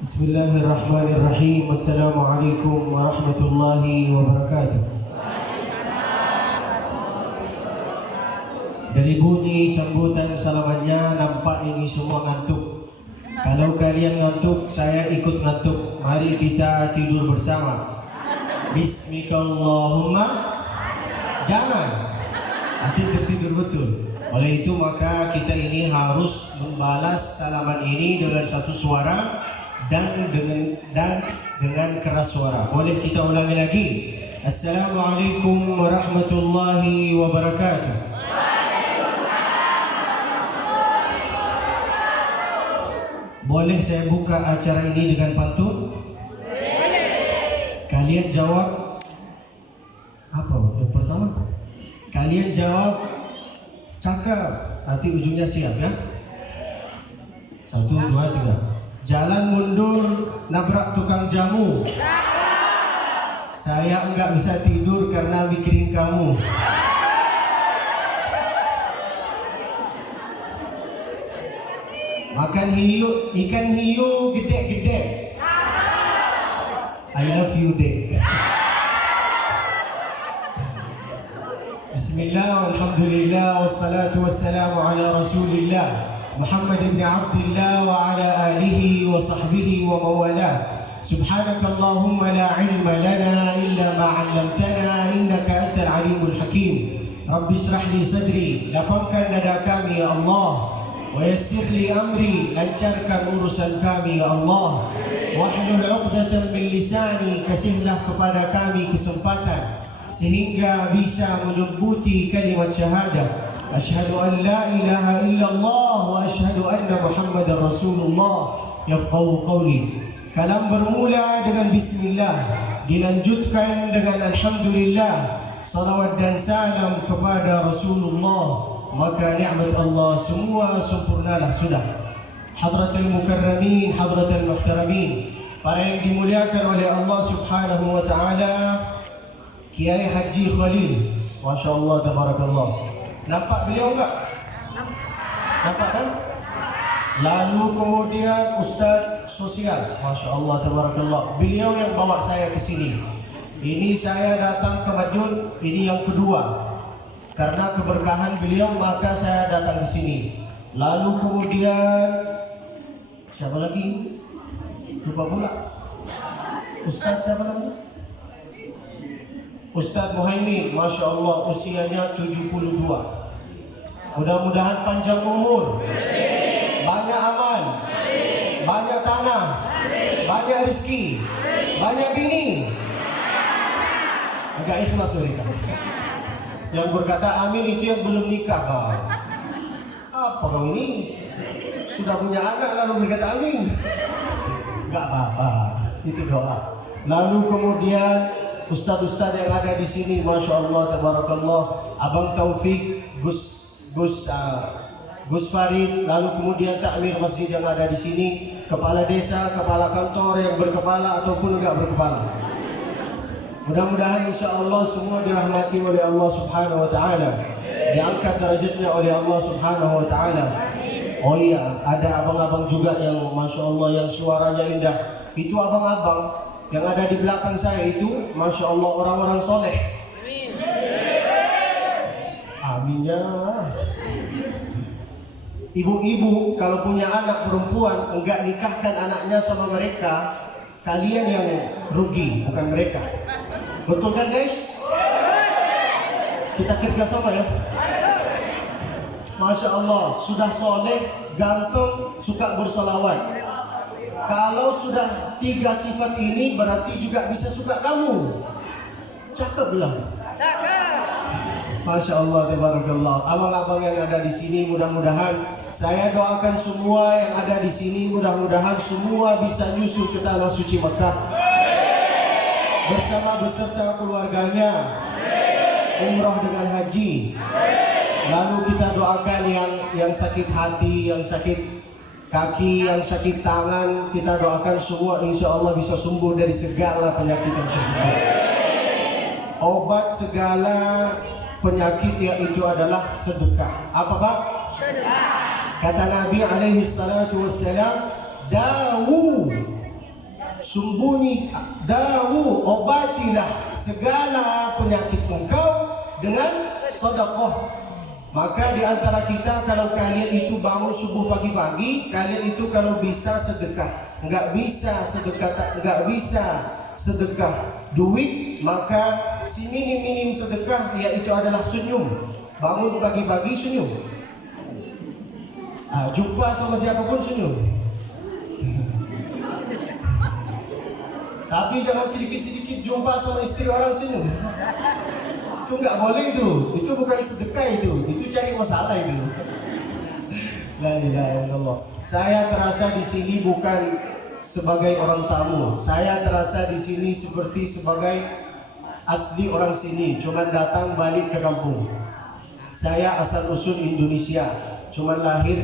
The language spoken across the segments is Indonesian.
Bismillahirrahmanirrahim. Assalamualaikum warahmatullahi wabarakatuh. Dari bunyi sambutan salamannya nampak ini semua ngantuk. Kalau kalian ngantuk, saya ikut ngantuk. Mari kita tidur bersama. Bismikallahumma. Jangan, nanti tertidur betul. Oleh itu maka kita ini harus membalas salaman ini dengan satu suara dan dengan keras suara. Boleh kita ulangi lagi? Assalamualaikum warahmatullahi wabarakatuh. Boleh saya buka acara ini dengan pantun? Kalian jawab apa? Yang pertama, kalian jawab cakap. Nanti ujungnya siap ya. 1, 2, 3. Jalan mundur nabrak tukang jamu. Saya enggak bisa tidur karena mikirin kamu. Makan ikan hiu gede-gede. I love you dek. Bismillah, alhamdulillah, wassalatu wassalamu ala rasulillah Muhammad ibn Abdullah wa ala alihi wa sahbihi wa mawalah. Subhanakallahumma la ilma lana illa ma 'allamtana innaka antal alimul hakim. Rabbi shrah li sadri, lapangkan dada kami ya Allah. Wa yassir li amri, lancarkan urusan kami ya Allah. Wahlul 'uqdatam min lisani, kasihlah kepada kami kesempatan sehingga bisa menyebuti kalimat syahadah. Asyhadu an la ilaha illallah wa asyhadu anna Muhammadar Rasulullah. Yafqahu qawli. Kalam bermula dengan bismillah, dilanjutkan dengan alhamdulillah. Salawat dan salam kepada Rasulullah, maka nikmat Allah semua sempurnalah sudah. Hadratul mukarramin, hadratul muhtaramin, para yang dimuliakan oleh Allah Subhanahu wa taala. Kiai Haji Khalil, Masya Allah, tabarakallah. Nampak beliau enggak? Nampak kan? Lalu kemudian Ustaz Sosial, Masya Allah, tabarakallah. Beliau yang bawa saya ke sini. Ini saya datang ke Madiun, ini yang kedua. Karena keberkahan beliau maka saya datang ke sini. Lalu kemudian siapa lagi? Lupa pula. Ustaz siapa namanya? Ustaz Muhaimin, Masya Allah, usianya 72. Mudah-mudahan panjang umur, banyak amal, banyak tanah, banyak rezeki, banyak bini. Agak ikhlas mereka. Yang berkata amin itu yang belum nikah. Apa kau ini? Sudah punya anak lalu berkata amin? Enggak apa-apa, itu doa. Lalu kemudian ustaz-ustaz yang ada di sini, Masya Allah, tabarakallah. Abang Taufik, Gus Farid, lalu kemudian takmir masjid yang ada di sini, kepala desa, kepala kantor yang berkepala ataupun enggak berkepala. Mudah-mudahan insya Allah semua dirahmati oleh Allah Subhanahu wa taala, diangkat derajatnya oleh Allah Subhanahu wa taala. Oh iya, ada abang-abang juga yang Masya Allah yang suaranya indah. Itu abang-abang yang ada di belakang saya itu, Masya Allah, orang-orang soleh. Aminnya. Ibu-ibu kalau punya anak perempuan enggak nikahkan anaknya sama mereka, kalian yang rugi, bukan mereka. Betul kan guys? Kita kerja sama ya. Masya Allah, sudah soleh, ganteng, suka bersolawat. Kalau sudah 3 sifat ini berarti juga bisa suka kamu. Cakep bilang. Masya Allah, tabarakallah. Abang-abang yang ada di sini, mudah-mudahan saya doakan semua yang ada di sini, mudah-mudahan semua bisa nyusul ke tanah suci Mekah bersama beserta keluarganya, umrah dengan haji. Lalu kita doakan yang sakit hati, yang sakit kaki, yang sakit tangan, kita doakan semua insya Allah bisa sembuh dari segala penyakit yang tersebut. Obat segala penyakit yaitu adalah sedekah. Apa Pak? Sedekah. Kata Nabi alaihi salatu wassalam, dawu Sembunyi, dawu, obatilah segala penyakit engkau dengan sedekah. Maka di antara kita, kalau kalian itu bangun subuh pagi-pagi, kalian itu kalau bisa sedekah. Enggak bisa sedekah duit, maka si minim sedekah yaitu adalah senyum. Bangun pagi-pagi senyum. Jumpa sama siapapun senyum. Tapi jangan sedikit-sedikit jumpa sama istri orang senyum. Itu nggak boleh itu bukan sedekah itu cari masalah itu. La ilaha illallah. Saya terasa di sini bukan sebagai orang tamu. Saya terasa di sini sebagai asli orang sini, cuma datang balik ke kampung. Saya asal usul Indonesia, cuma lahir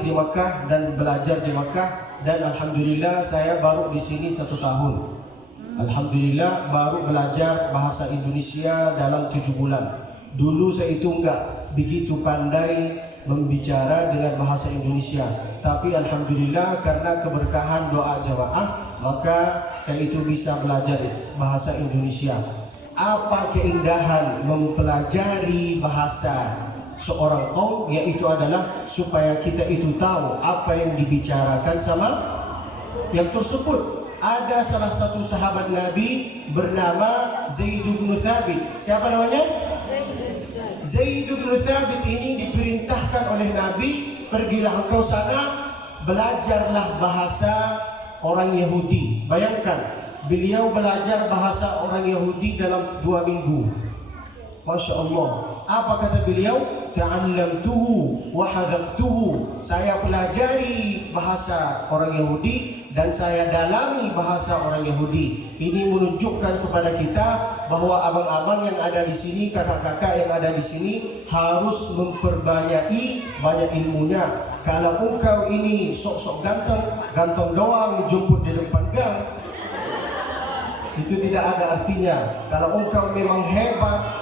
di Makkah dan belajar di Makkah, dan alhamdulillah saya baru di sini 1 tahun. Alhamdulillah baru belajar bahasa Indonesia dalam 7 bulan. Dulu saya itu enggak begitu pandai membicara dengan bahasa Indonesia, tapi alhamdulillah karena keberkahan doa jamaah, maka saya itu bisa belajar bahasa Indonesia. Apa keindahan mempelajari bahasa seorang kaum, yaitu adalah supaya kita itu tahu apa yang dibicarakan sama yang tersebut. Ada salah satu sahabat Nabi bernama Zaid bin Thabit. Siapa namanya? Zaid bin Thabit ini diperintahkan oleh Nabi, pergilah engkau sana, belajarlah bahasa orang Yahudi. Bayangkan, beliau belajar bahasa orang Yahudi dalam 2 minggu. Masya Allah. Apa kata beliau? Ta'allamtuhu wa hadaqtuhu. Saya pelajari bahasa orang Yahudi dan saya dalami bahasa orang Yahudi. Ini menunjukkan kepada kita bahwa abang-abang yang ada di sini, kakak-kakak yang ada di sini harus memperbanyai banyak ilmunya. Kalau engkau ini sok-sok ganteng doang jemput di depan gang, itu tidak ada artinya. Kalau engkau memang hebat,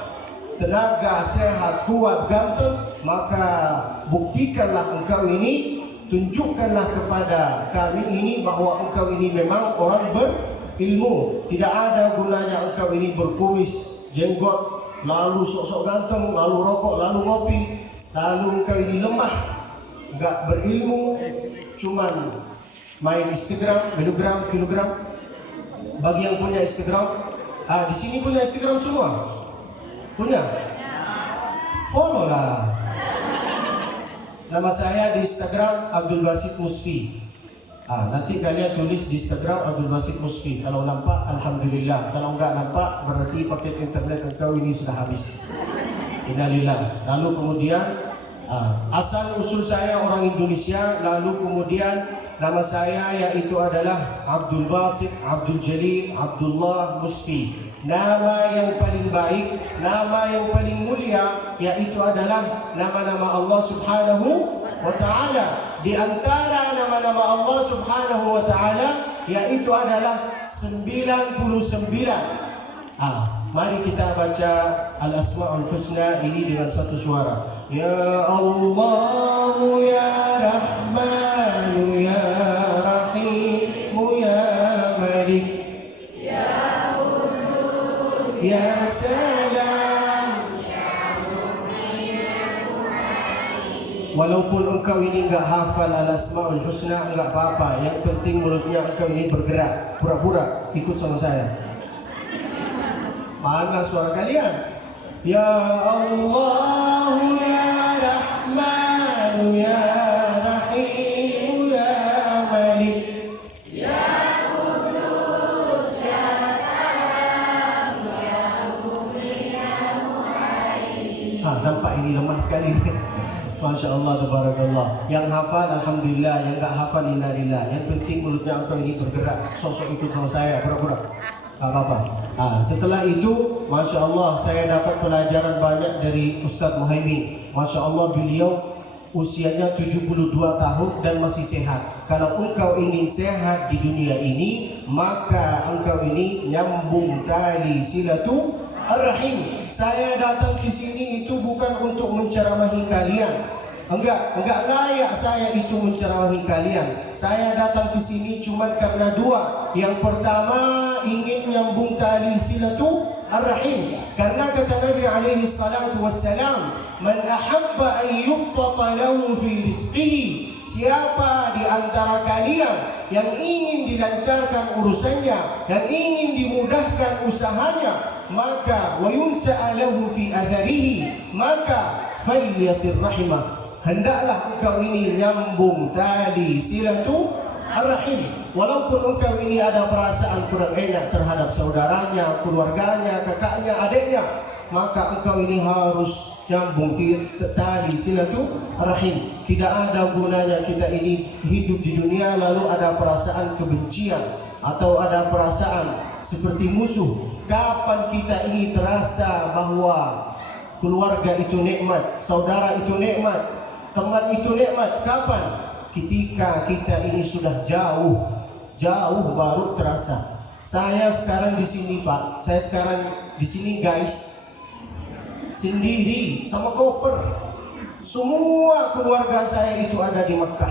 tenaga, sehat, kuat, ganteng, maka buktikanlah engkau ini, tunjukkanlah kepada kami ini bahwa engkau ini memang orang berilmu. Tidak ada gunanya engkau ini berkumis, jenggot, lalu sok-sok ganteng, lalu rokok, lalu ngopi, lalu engkau ini lemah, enggak berilmu, cuman main Instagram, miligram, kilogram. Bagi yang punya Instagram, di sini punya Instagram semua. Punya? Follow lah. Nama saya di Instagram Abdul Basit Musfi. Nanti kalian tulis di Instagram Abdul Basit Musfi. Kalau nampak, alhamdulillah. Kalau enggak nampak, berarti paket internet engkau ini sudah habis. Innalillah. Lalu kemudian asal usul saya orang Indonesia. Lalu kemudian nama saya yaitu adalah Abdul Basit Abdul Jalil Abdullah Musfi. Nama yang paling baik, nama yang paling mulia, yaitu adalah nama-nama Allah Subhanahu wa Ta'ala. Di antara nama-nama Allah Subhanahu wa Ta'ala yaitu adalah 99. Mari kita baca Al-Asma'ul Husna ini dengan satu suara. Ya Allah, Ya Rahman, Ya Rahim, Ya Malik, Ya Salam, walaupun engkau ini enggak hafal Al-Asma'ul Husna, enggak apa-apa. Yang penting mulutnya engkau ini bergerak. Pura-pura ikut sama saya. Mana suara kalian? Ya Allah, Ya Rahman, Ya Rahim, Ya Malik, nampak ini lemah sekali. Masya Allah, tabarakallah. Yang hafal alhamdulillah, yang enggak hafal innalillah. Yang penting mulutnya engkau ini bergerak. Sosok ikut sama saya, pura-pura. Apa-apa. Setelah itu, Masya Allah, saya dapat pelajaran banyak dari Ustadz Muhaimin. Masya Allah, beliau usianya 72 tahun dan masih sehat. Kalau engkau ingin sehat di dunia ini, maka engkau ini nyambung tali silaturahim. Saya datang ke sini itu bukan untuk menceramahi kalian, Enggak layak saya itu menceramahi kalian. Saya datang ke sini cuma karena dua. Yang pertama, ingin nyambung tali silaturahim. Karena kata Nabi alaihi salatu wassalam, "Man ahabba an yubsata lahu fi rizqihi." Siapa di antara kalian yang ingin dilancarkan urusannya, yang ingin dimudahkan usahanya, maka wa yunsa'a lahu fi adharihi, maka falyasir rahimah. Hendaklah engkau ini nyambung tali silaturahim. Walaupun engkau ini ada perasaan kurang enak terhadap saudaranya, keluarganya, kakaknya, adiknya, maka engkau ini harus nyambung tali silaturahim. Tidak ada gunanya kita ini hidup di dunia lalu ada perasaan kebencian atau ada perasaan seperti musuh. Kapan kita ini terasa bahwa keluarga itu nikmat, saudara itu nikmat, teman itu nikmat? Kapan? Ketika kita ini sudah jauh baru terasa. Saya sekarang di sini, Pak. Saya sekarang di sini, guys, sendiri sama koper. Semua keluarga saya itu ada di Mekah.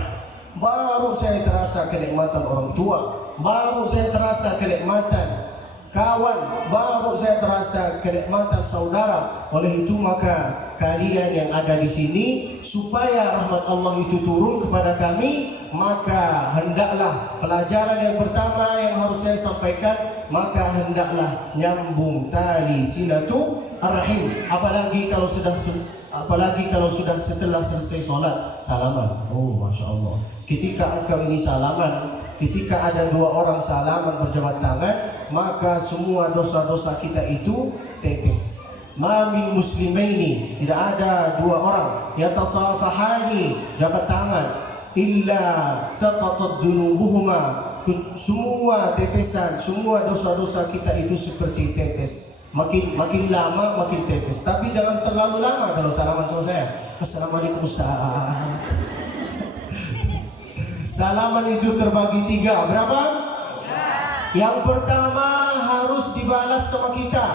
Baru saya terasa kenikmatan orang tua, baru saya terasa kenikmatan kawan, baru saya terasa kenikmatan saudara. Oleh itu maka kalian yang ada di sini, supaya rahmat Allah itu turun kepada kami, maka hendaklah pelajaran yang pertama yang harus saya sampaikan, maka hendaklah nyambung tali silaturahim. Apalagi kalau sudah setelah selesai sholat salaman. Oh, masya Allah. Ketika engkau ini salaman, ketika ada dua orang salaman berjabat tangan, maka semua dosa-dosa kita itu tetes. Ma min muslimaini, tidak ada dua orang yatasafahani, jabat tangan, illa saqatat dunubuhuma. Semua tetesan, semua dosa-dosa kita itu seperti tetes. Makin lama makin tetes. Tapi jangan terlalu lama kalau salaman sama saya. Assalamualaikum Ustaz. Salaman itu terbagi tiga. Berapa? Yang pertama harus dibalas sama kita.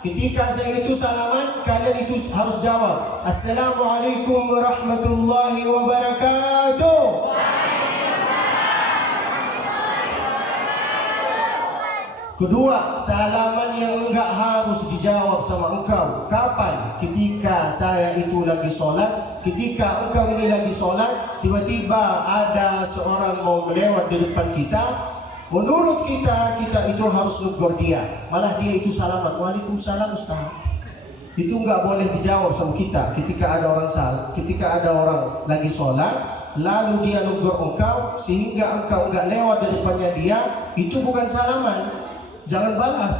Ketika saya itu salaman, kalian itu harus jawab, Assalamualaikum warahmatullahi wabarakatuh. Kedua, salaman yang enggak harus dijawab sama engkau. Kapan? Ketika saya itu lagi sholat. Ketika engkau ini lagi sholat, tiba-tiba ada seorang mau melewat di depan kita. Menurut kita itu harus negur dia. Malah dia itu salaman, Waalaikumsalam Ustaz. Itu enggak boleh dijawab sama kita. Ketika ada orang lagi sholat, lalu dia negur engkau sehingga engkau enggak lewat di depannya dia, itu bukan salaman. Jangan balas,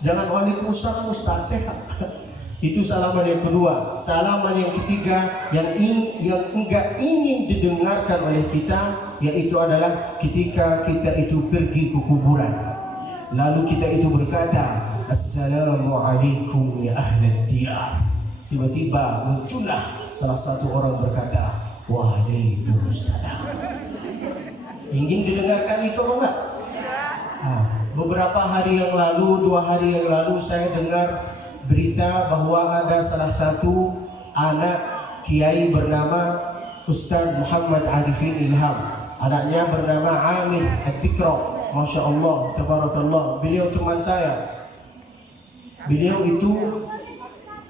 jangan Waalaikumsalam Ustaz sehat. Itu salaman yang kedua. Salaman yang ketiga yang enggak ingin didengarkan oleh kita, yaitu adalah ketika kita itu pergi ke kuburan, lalu kita itu berkata, Assalamualaikum ya ahlad diyar. Tiba-tiba muncullah salah satu orang berkata, Waalaikumsalam. Ingin didengarkan itu atau enggak? Beberapa hari yang lalu, 2 hari yang lalu, saya dengar berita bahwa ada salah satu anak kiai bernama Ustaz Muhammad Arifin Ilham. Anaknya bernama Amir At-Tikra. Masya Allah, tabarakallah. Beliau teman saya. Beliau itu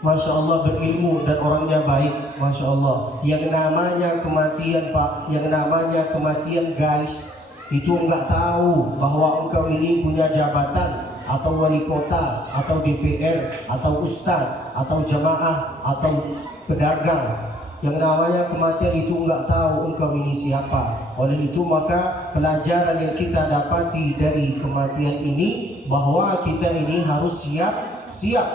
Masya Allah berilmu dan orangnya baik. Masya Allah. Yang namanya kematian, Pak, yang namanya kematian, guys, itu enggak tahu bahwa engkau ini punya jabatan atau wali kota atau DPR atau ustaz atau jamaah atau pedagang. Yang namanya kematian itu enggak tahu engkau ini siapa. Oleh itu maka pelajaran yang kita dapati dari kematian ini, bahwa kita ini harus siap.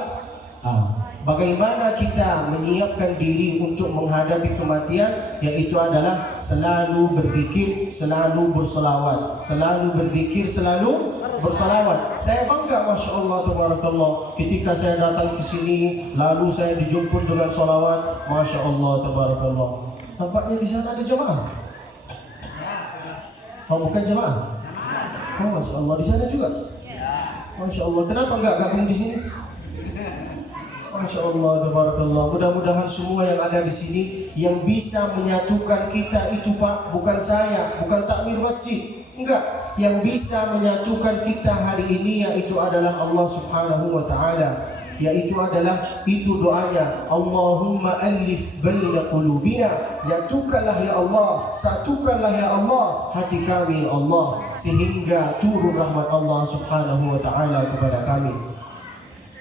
Bagaimana kita menyiapkan diri untuk menghadapi kematian, yaitu adalah selalu berzikir, selalu bersolawat, selalu berzikir, selalu bersolawat. Saya bangga, Masya Allah, tabarakallah, ketika saya datang ke sini, lalu saya dijemput dengan solawat. Masya Allah, tabarakallah. Tampaknya di sana ada jemaah. Oh, bukan jemaah? Oh, Masya Allah, di sana juga. Masya Allah, kenapa enggak gabung di sini? Masya Allah, tabarakallah. Mudah-mudahan semua yang ada di sini yang bisa menyatukan kita itu Pak, bukan saya, bukan takmir masjid, enggak. Yang bisa menyatukan kita hari ini yaitu adalah Allah Subhanahu wa Ta'ala. Yaitu adalah itu doanya, Allahumma alif baina qulubina, nyatukanlah ya Allah, satukanlah ya Allah hati kami ya Allah, sehingga turun rahmat Allah Subhanahu wa Ta'ala kepada kami.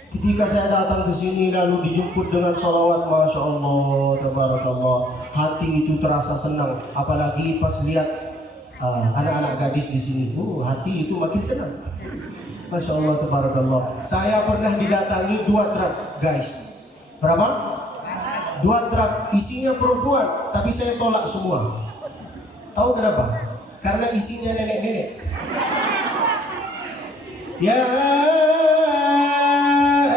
Ketika saya datang ke sini lalu dijemput dengan salawat, Masya Allah, tabarakallah, hati itu terasa senang. Apalagi pas lihat anak-anak gadis di sini, hati itu makin senang. Masya Allah, tabarakallah. Saya pernah didatangi 2 truk, guys. Berapa? 2 truk isinya perempuan, tapi saya tolak semua. Tahu kenapa? Karena isinya nenek-nenek. Ya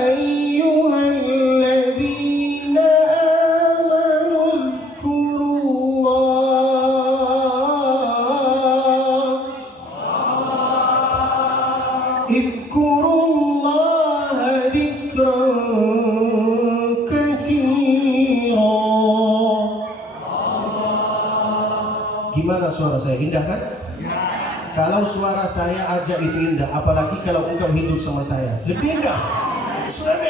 ayyuhalladzina amanu dzkurullaha dzikran katsira. Gimana suara saya, indah kan? Kalau suara saya aja itu indah, apalagi kalau engkau hidup sama saya, lebih indah. Suara.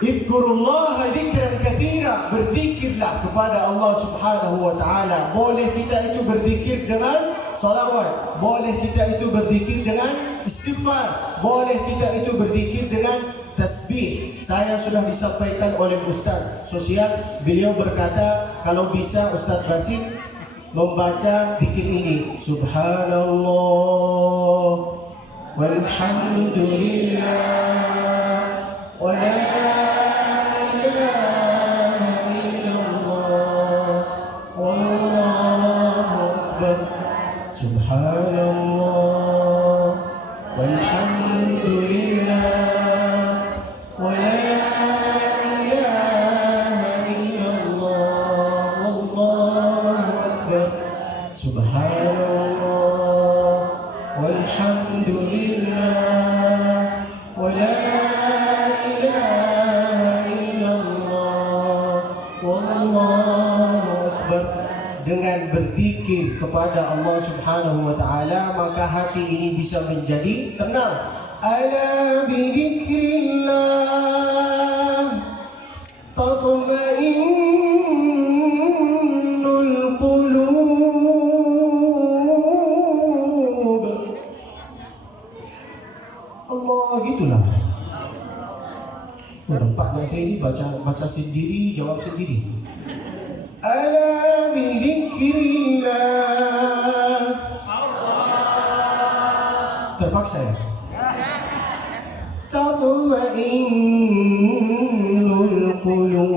Dzkurullaha dzikran katsira, berzikirlah kepada Allah Subhanahu wa Ta'ala. Boleh kita itu berzikir dengan salawat, boleh kita itu berzikir dengan istighfar, boleh kita itu berzikir dengan tasbih. Saya sudah disampaikan oleh Ustaz sosial, beliau berkata kalau bisa Ustaz Basit membaca zikir ini, Subhanallah walhamdulillah wa la ilaha illallah wallahu akbar. Subhanallah walhamdulillah wa la ilaha illallah wallahu akbar. Subhanallah walhamdulillah wa la ilaha illallah wallahu akbar. Dengan berzikir kepada Allah Subhanahu wa Ta'ala, maka hati ini bisa menjadi tenang. Ala bi dzikrillah tatma'innul qulub. Allah, gitulah. Nampaknya saya ini baca sendiri, jawab sendiri. Ala bi dzikrillah. Terpaksa ya? Tatma'innul qulub.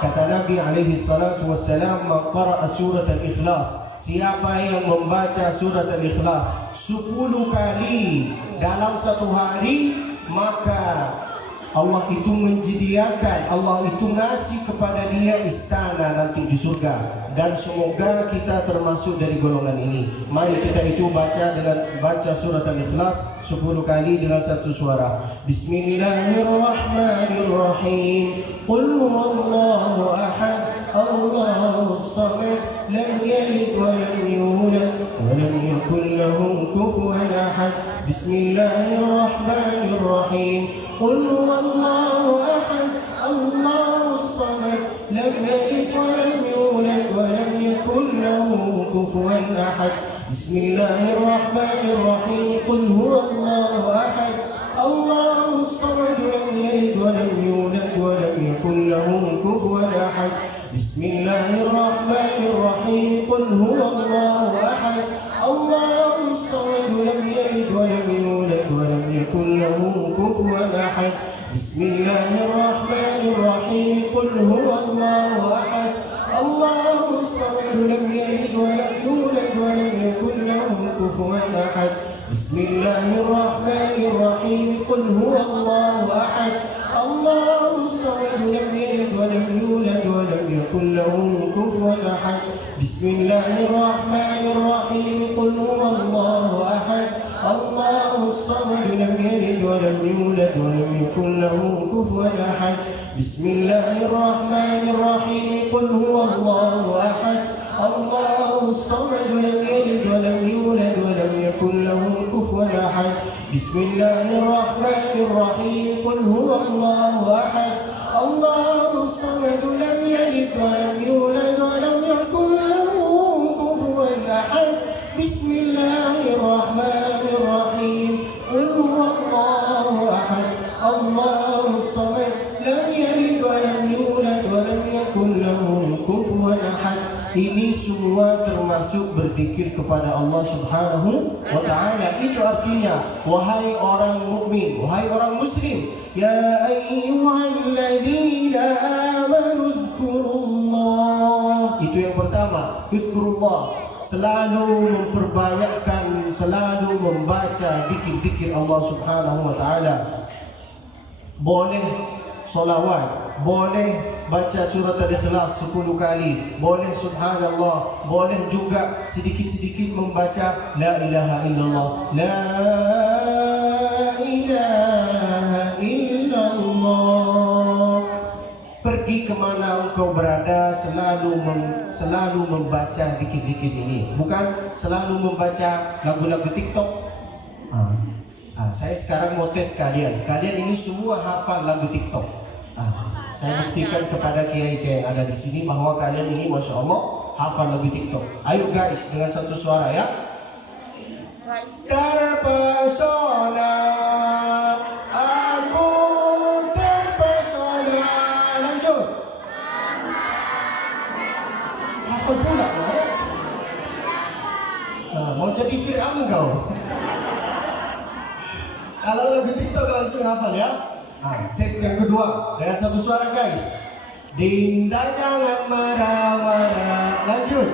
Kata Nabi alaihi salatu wassalam, man qara'a surat al-ikhlas, siapa yang membaca surat al-ikhlas 10 kali dalam 1 hari, maka Allah itu menyediakan, Allah itu ngasih kepada dia istana nanti di surga. Dan semoga kita termasuk dari golongan ini. Mari kita itu baca surat al-ikhlas 10 kali dengan 1 suara. Bismillahirrahmanirrahim. Qul huwallahu ahad, Allahus samad, lam yalid wa lam yulad wa lam yakul lahu kufuwan ahad. Bismillahirrahmanirrahim. Qul huwallahu ahad, Allahus samad, lam yalid wa lam yulad wa lam yakul lahu kufuwan ahad. Bismillahirrahmanirrahim. Qul huwallahu ahad, Allahus samad, lam yalid wa lam yulad wa lam yakul lahu kufuwan ahad. Bismillahirrahmanirrahim. Qul huwallahu ahad, Allahus samad, lam yalid wa lam yulad wa lam yakul lahu kufuwan ahad. Bismillahirrahmanirrahim. Qul huwallahu ahad, Allahus samad, lam yalid wa lam yulad wa lam yakul lahu kufuwan ahad. Bismillahirrahmanirrahim. Qul huwallahu ahad, Allahus samad, lam yalid wa lam yulad wa lam يكن له كفوا أحد بسم الله الرحمن الرحيم قل هو الله أحد الله الصمد لم يلد ولم يولد ولم يكن له كفوا أحد بسم الله الرحمن الرحيم قل هو الله أحد الله الصمد لم يلد ولم يولد ولم يكن له كفوا أحد بسم الله الرحمن الرحيم قل هو الله أحد الله الصمد لم يلد ولم يولد ولم يكن له كفوا أحد بسم الله الرحمن الرحيم قل هو الله أحد الله الصمد لم يلد ولم يولد ولم يكن له كفوا أحد. Ini semua termasuk berzikir kepada Allah Subhanahu wa Ta'ala. Itu artinya, wahai orang mukmin, wahai orang muslim, ya ayyuhalladzina amanu dzkurullah. Itu yang pertama, dzkurullah. Selalu memperbanyakkan, selalu membaca zikir-zikir Allah Subhanahu wa Ta'ala. Boleh solawat, boleh baca surat Al-Ikhlas 10 kali, boleh subhanallah, boleh juga sedikit-sedikit membaca la ilaha illallah, la ilaha illallah. Pergi kemana engkau berada, selalu membaca zikir-zikir ini, bukan selalu membaca lagu-lagu TikTok. Saya sekarang mau tes kalian ini semua hafal lagu TikTok. Saya buktikan kepada kiai-kiai yang ada di sini bahwa kalian ini masya Allah hafal lagu TikTok. Ayo guys, dengan satu suara ya. Terpesona, aku terpesona. Lanjut. Hafal pula no? Mau jadi Fir'aun kau. Kalau lagu TikTok langsung hafal ya. Tes yang kedua dengan satu suara guys. Dinda jangan marah-marah. Lanjut.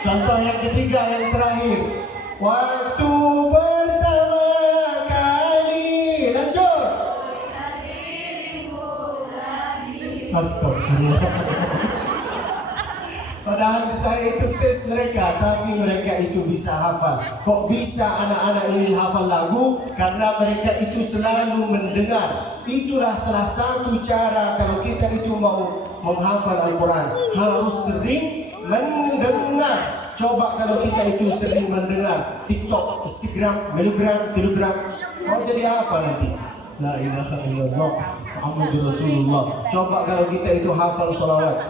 Contoh yang ketiga, yang terakhir. Waktu pertama kali. Lanjut. Astagfirullah. Padahal saya itu tes mereka, tapi mereka itu bisa hafal. Kok bisa anak-anak ini hafal lagu? Karena mereka itu selalu mendengar. Itulah salah satu cara kalau kita itu mau menghafal Al-Quran, harus sering mendengar. Coba kalau kita itu sering mendengar TikTok, Instagram, Telegram, mau jadi apa nanti? La ilaha illallah Muhammadur Rasulullah. Coba kalau kita itu hafal sholawat.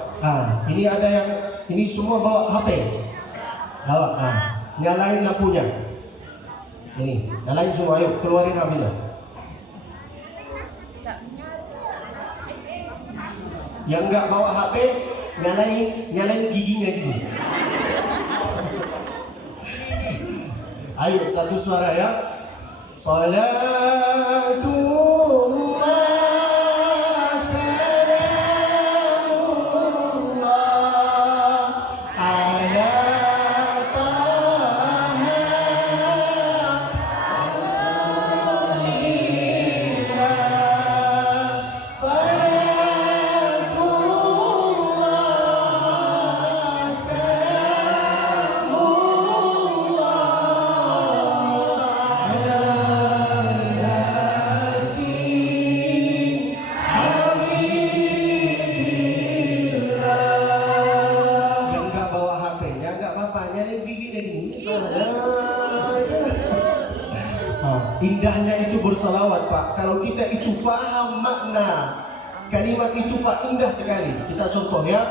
Ini ada yang ini semua bawa HP. Bawa. Nyalain lampunya. Ini, nyalain semua, ayo keluarin HP-nya. Yang enggak bawa HP, nyalain giginya gini. Ayo satu suara ya. Salatullah salamullah ala taha rasulillah. Salatullah salamullah ala indahnya itu bersalawat Pak. Kalau kita itu faham makna kalimat itu Pak, indah sekali. Kita contoh ya.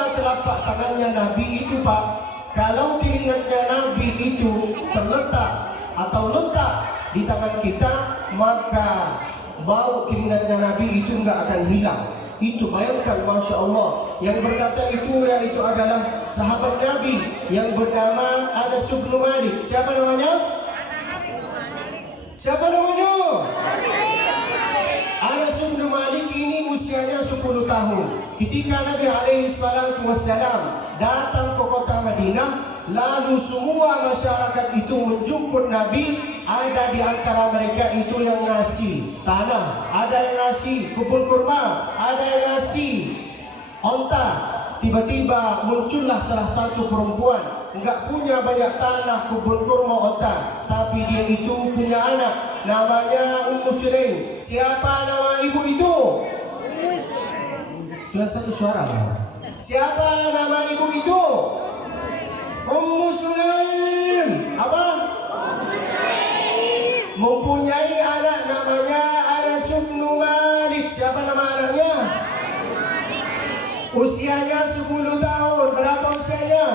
Dua telapak tangannya Nabi itu Pak, kalau keringatnya Nabi itu terletak atau letak di tangan kita, maka bau keringatnya Nabi itu enggak akan hilang. Itu bayangkan, Masya Allah. Yang berkata itu yaitu adalah sahabat Nabi yang bernama Anas bin Malik. Siapa namanya? Siapa namanya? Anas bin Malik ini usianya 10 tahun. Ketika Nabi SAW datang ke kota Madinah, lalu semua masyarakat itu menjemput Nabi. Ada di antara mereka itu yang ngasih tanah, ada yang ngasih kebun kurma, ada yang ngasih onta. Tiba-tiba muncullah salah satu perempuan, enggak punya banyak tanah, kebun kurma, onta, tapi dia itu punya anak, namanya Ummu Sulaim. Siapa nama ibu itu? Cuma satu suara. Siapa nama ibu itu? Ummu Sulaim. Apa? Mempunyai anak namanya Anas bin Malik. Siapa nama anaknya? Usianya 10 tahun. Berapa usianya?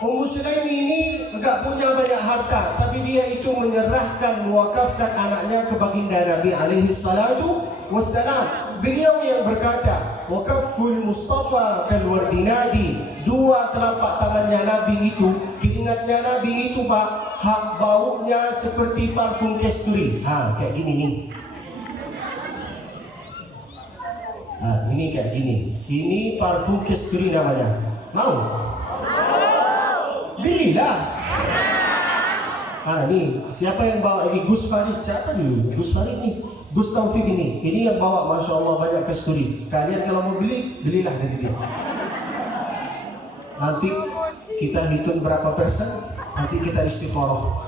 Ummu Sulaim ini enggak punya banyak harta, tapi dia itu menyerahkan, mewakafkan anaknya ke baginda Nabi alaihi salatu wassalam. Beliau yang berkata, "Wakaful Mustafa kal wardinadi." Dua telapak tangannya Nabi itu, keringatnya Nabi itu Pak, hak baunya seperti parfum kasturi. Kayak gini nih. Ini kayak gini. Ini parfum kasturi namanya. Mau? Belilah. Ini siapa yang bawa ini? Gus Farid. Siapa nih? Gus Farid nih. Gus Taufik ini yang bawa, Masya Allah, banyak kasturi. Kalian kalau mau beli, belilah dari dia. Nanti kita hitung berapa persen, nanti kita istikharah.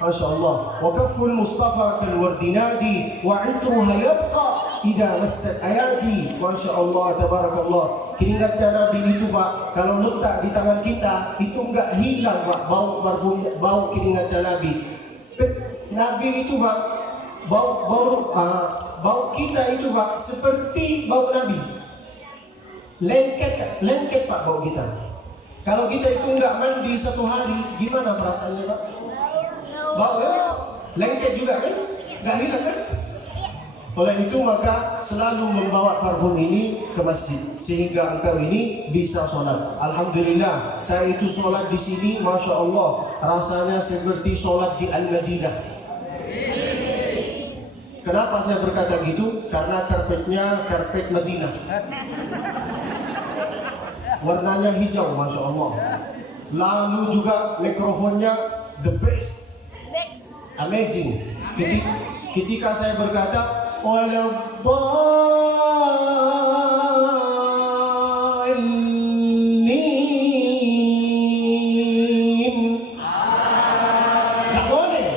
Masya Allah. Wakaful Mustafa kal wardinadi wa itruha yabqa idza massat ayadi. Masya Allah, tabarakallah. Keringatnya Nabi itu Pak, kalau letak di tangan kita itu enggak hilang Pak, bau keringatnya Nabi. Nabi itu Pak, bau kita itu Pak seperti bau Nabi. Lengket Pak bau kita. Kalau kita itu enggak mandi satu hari, gimana perasaannya Pak? Bau kan? Lengket juga kan? Enggak hilang kan? Oleh itu maka selalu membawa parfum ini ke masjid sehingga engkau ini bisa sholat. Alhamdulillah, saya itu sholat di sini, Masya Allah, rasanya seperti sholat di Al-Madinah. Kenapa saya berkata gitu? Karena karpetnya karpet Madinah. Warnanya hijau, Masya Allah. Lalu juga mikrofonnya the best, amazing. Ketika saya berkata waladdallin, tak boleh.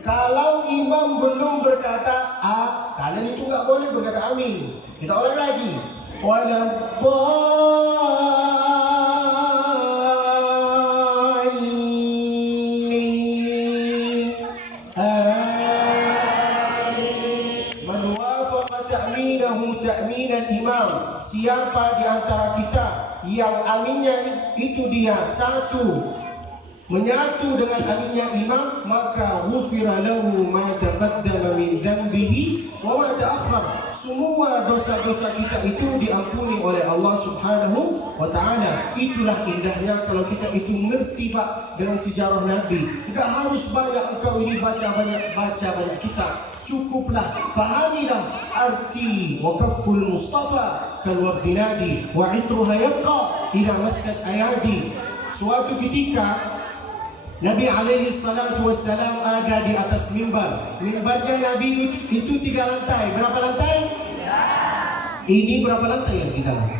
Kalau imam belum berkata kalian itu nggak boleh berkata amin. Kita ulang lagi. Imam, siapa di antara kita yang aminnya itu dia satu menyatu dengan aminnya imam, maka ghufira lahu ma taqaddama min dhanbihi wa ma ta'akhkhar. Semua dosa-dosa kita itu diampuni oleh Allah Subhanahu wa taala. Itulah indahnya kalau kita itu ngerti Pak dengan sejarah Nabi. Enggak harus banyak engkau ini baca banyak kitab. Cukuplah fahamilah arti wakaful Mustafa kal wardinadi wa itruha yabqa idza massat ayadi. Suatu ketika Nabi alaihi salatu wassalam ada di atas mimbar. Mimbarnya Nabi itu 3 lantai. Berapa lantai? Ini berapa lantai yang di dalam?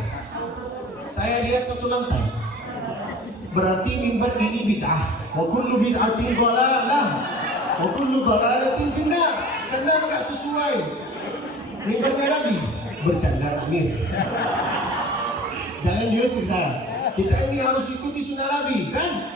Saya lihat 1 lantai. Berarti mimbar ini bid'ah. Wa kullu bid'atin dhalalah wa kullu dhalalatin finnar. Karena enggak sesuai mimbarnya Nabi. Bercanda Amir. Jangan diusir saya. Kita ini harus ikuti sunnah Nabi, kan?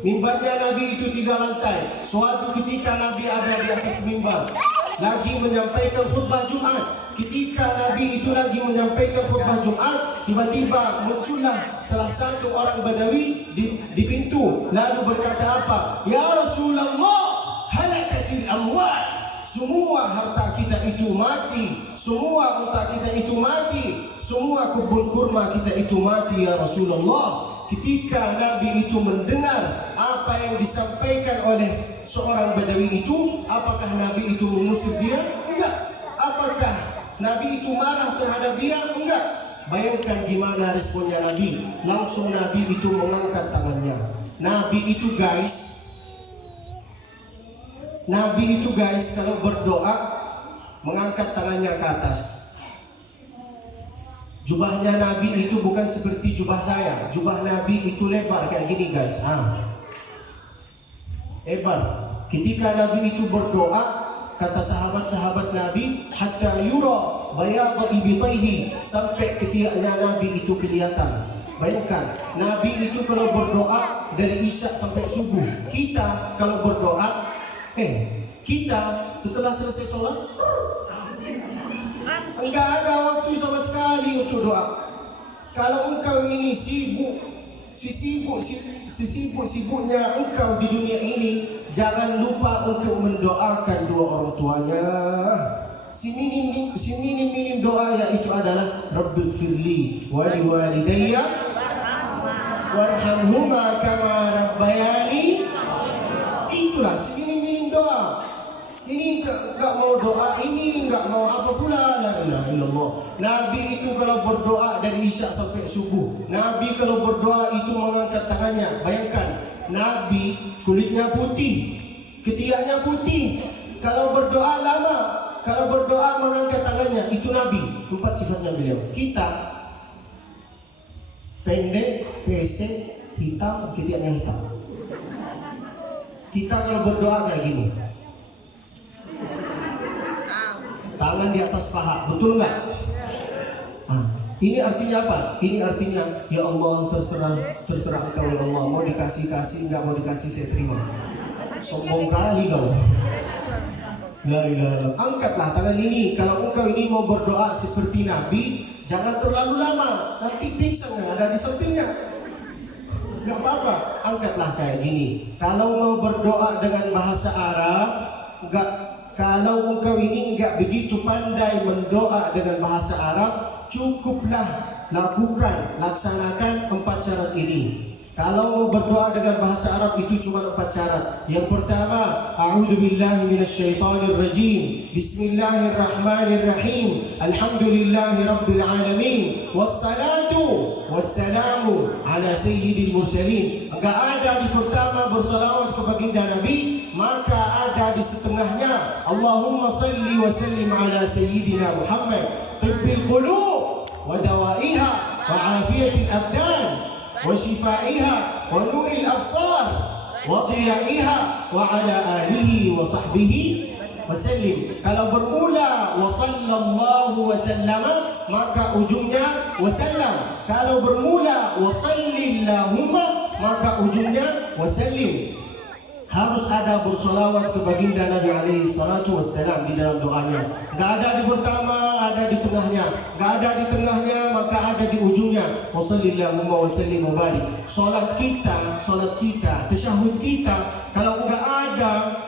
Mimbarnya Nabi itu 3 lantai. Suatu ketika Nabi ada di atas mimbar, lagi menyampaikan khutbah Jumat. ketika Nabi itu lagi menyampaikan khutbah Jumat, tiba-tiba muncullah salah satu orang Badawi di pintu, lalu berkata apa? Ya Rasulullah, halakatil amwal, semua harta kita itu mati, semua unta kita itu mati, semua kebun kurma kita itu mati ya Rasulullah. Ketika Nabi itu mendengar apa yang disampaikan oleh seorang Badawi itu, apakah Nabi itu mengusir dia? Enggak. Apakah Nabi itu marah terhadap dia? Enggak. Bayangkan gimana responnya Nabi. Langsung Nabi itu mengangkat tangannya. Nabi itu guys kalau berdoa mengangkat tangannya ke atas. Jubahnya Nabi itu bukan seperti jubah saya. Jubah Nabi itu lebar kayak gini guys. Lebar. Ketika Nabi itu berdoa, kata sahabat-sahabat Nabi, hatta yura bayadha ibtaihi, sampai ketiaknya Nabi itu kelihatan. Bayangkan, Nabi itu kalau berdoa dari Isya sampai subuh. Kita kalau berdoa, kita setelah selesai sholat enggak ada waktu sama sekali untuk doa. Kalau engkau ini sibuk-sibuknya engkau di dunia ini, jangan lupa untuk mendoakan dua orang tuanya. Si minim doa yaitu adalah Rabbil firli wa liwalidayya warhamhuma kama rabbayani. Itulah si minim doa. Ini enggak mau doa, ini enggak mau apa pula, la ilaha illallah. Nabi itu kalau berdoa dari Isya sampai subuh, Nabi kalau berdoa itu mengangkat tangannya. Bayangkan, Nabi kulitnya putih, ketiaknya putih. Kalau berdoa lama, kalau berdoa mengangkat tangannya, itu Nabi. 4 sifatnya beliau. Kita pendek, pesek, hitam, ketiaknya hitam. Kita kalau berdoa kayak gini, tangan di atas paha, betul nggak? Ini artinya apa? Ini artinya, ya Allah, terserah engkau ya Allah, mau dikasih, nggak mau dikasih saya terima. Sombong kali kau. La ilaha illallah. Angkatlah tangan ini. Kalau engkau ini mau berdoa seperti Nabi, jangan terlalu lama, nanti pingsan yang ada di sampingnya. Nggak apa-apa, angkatlah kayak gini. Kalau mau berdoa dengan bahasa Arab, kalau engkau ini enggak begitu pandai mendoa dengan bahasa Arab, cukuplah laksanakan 4 syarat ini. Kalau mau berdoa dengan bahasa Arab itu cuma 4 syarat. Yang pertama, a'udzu billahi minasyaitonir rajim. Bismillahirrahmanirrahim. Alhamdulillahi rabbil alamin. Wassalatu wassalamu ala sayyidil mursalin. Enggak ada di pertama bersalawat kepada baginda Nabi, maka ada di setengahnya Allahumma salli wa sallim ala sayyidina Muhammad tibbil qulub wa dawaiha wa afiyatil abdan wa shifaiha wa nuril absar wa diyaiha wa ala alihi wa sahbihi wasallim. Kalau bermula wa sallallahu wa sallama, maka ujungnya wa sallam. Kalau bermula wa sallillahumma, maka ujungnya wa sallim. Harus ada bersolawat ke baginda Nabi alaihi salatu wassalam di dalam doanya. Enggak ada di pertama, ada di tengahnya. Enggak ada di tengahnya, maka ada di ujungnya. Wassallallahu wa sallim wa barik. Salat kita, tasyahud kita, kalau enggak ada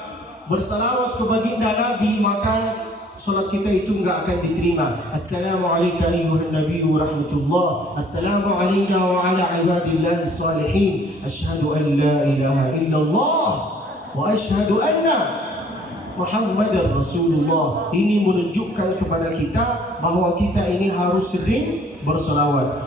bersalawat ke baginda Nabi, maka salat kita itu enggak akan diterima. Assalamualaikum ayyuhan nabiyyu wa rahmatullah. Assalamu alayna wa ala ibadillahi salihin. Asyhadu an la ilaha illallah wa asyhadu anna Muhammadar Rasulullah. Ini menunjukkan kepada kita bahwa kita ini harus sering bersalawat.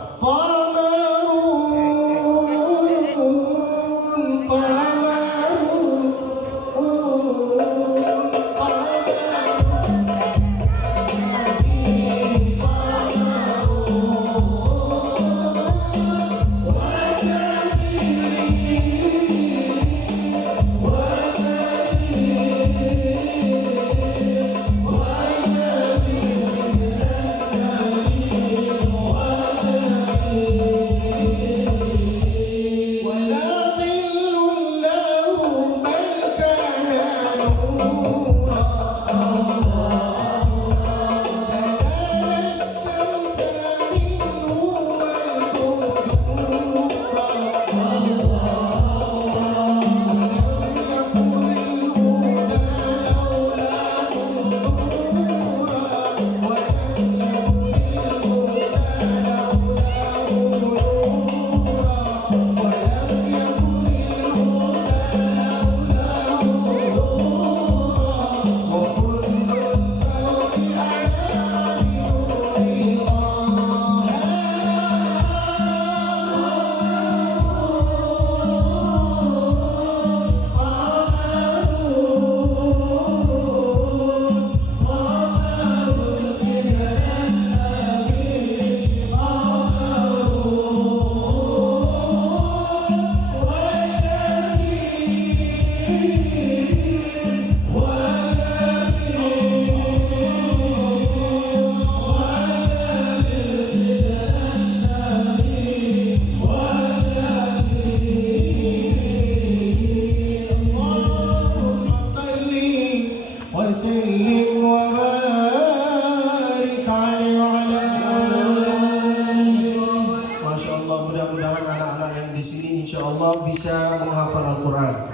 bisa menghafal Al-Quran.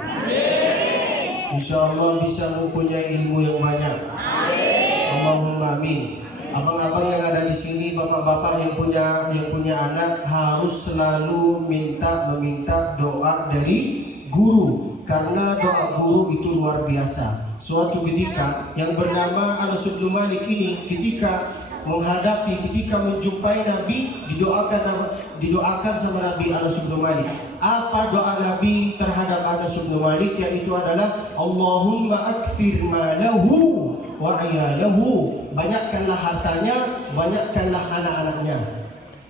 Insya Allah bisa mempunyai ilmu yang banyak. Allahumma amin. Abang-abang yang ada di sini, bapak-bapak yang punya anak harus selalu meminta doa dari guru, karena doa guru itu luar biasa. Suatu ketika yang bernama Anas bin Malik ini ketika menjumpai Nabi, didoakan sama Nabi Anas bin Malik. Apa doa Nabi terhadap Anas bin Malik? Yaitu adalah Allahumma akthir malahu wa ayalahu, banyakkanlah hartanya, banyakkanlah anak-anaknya.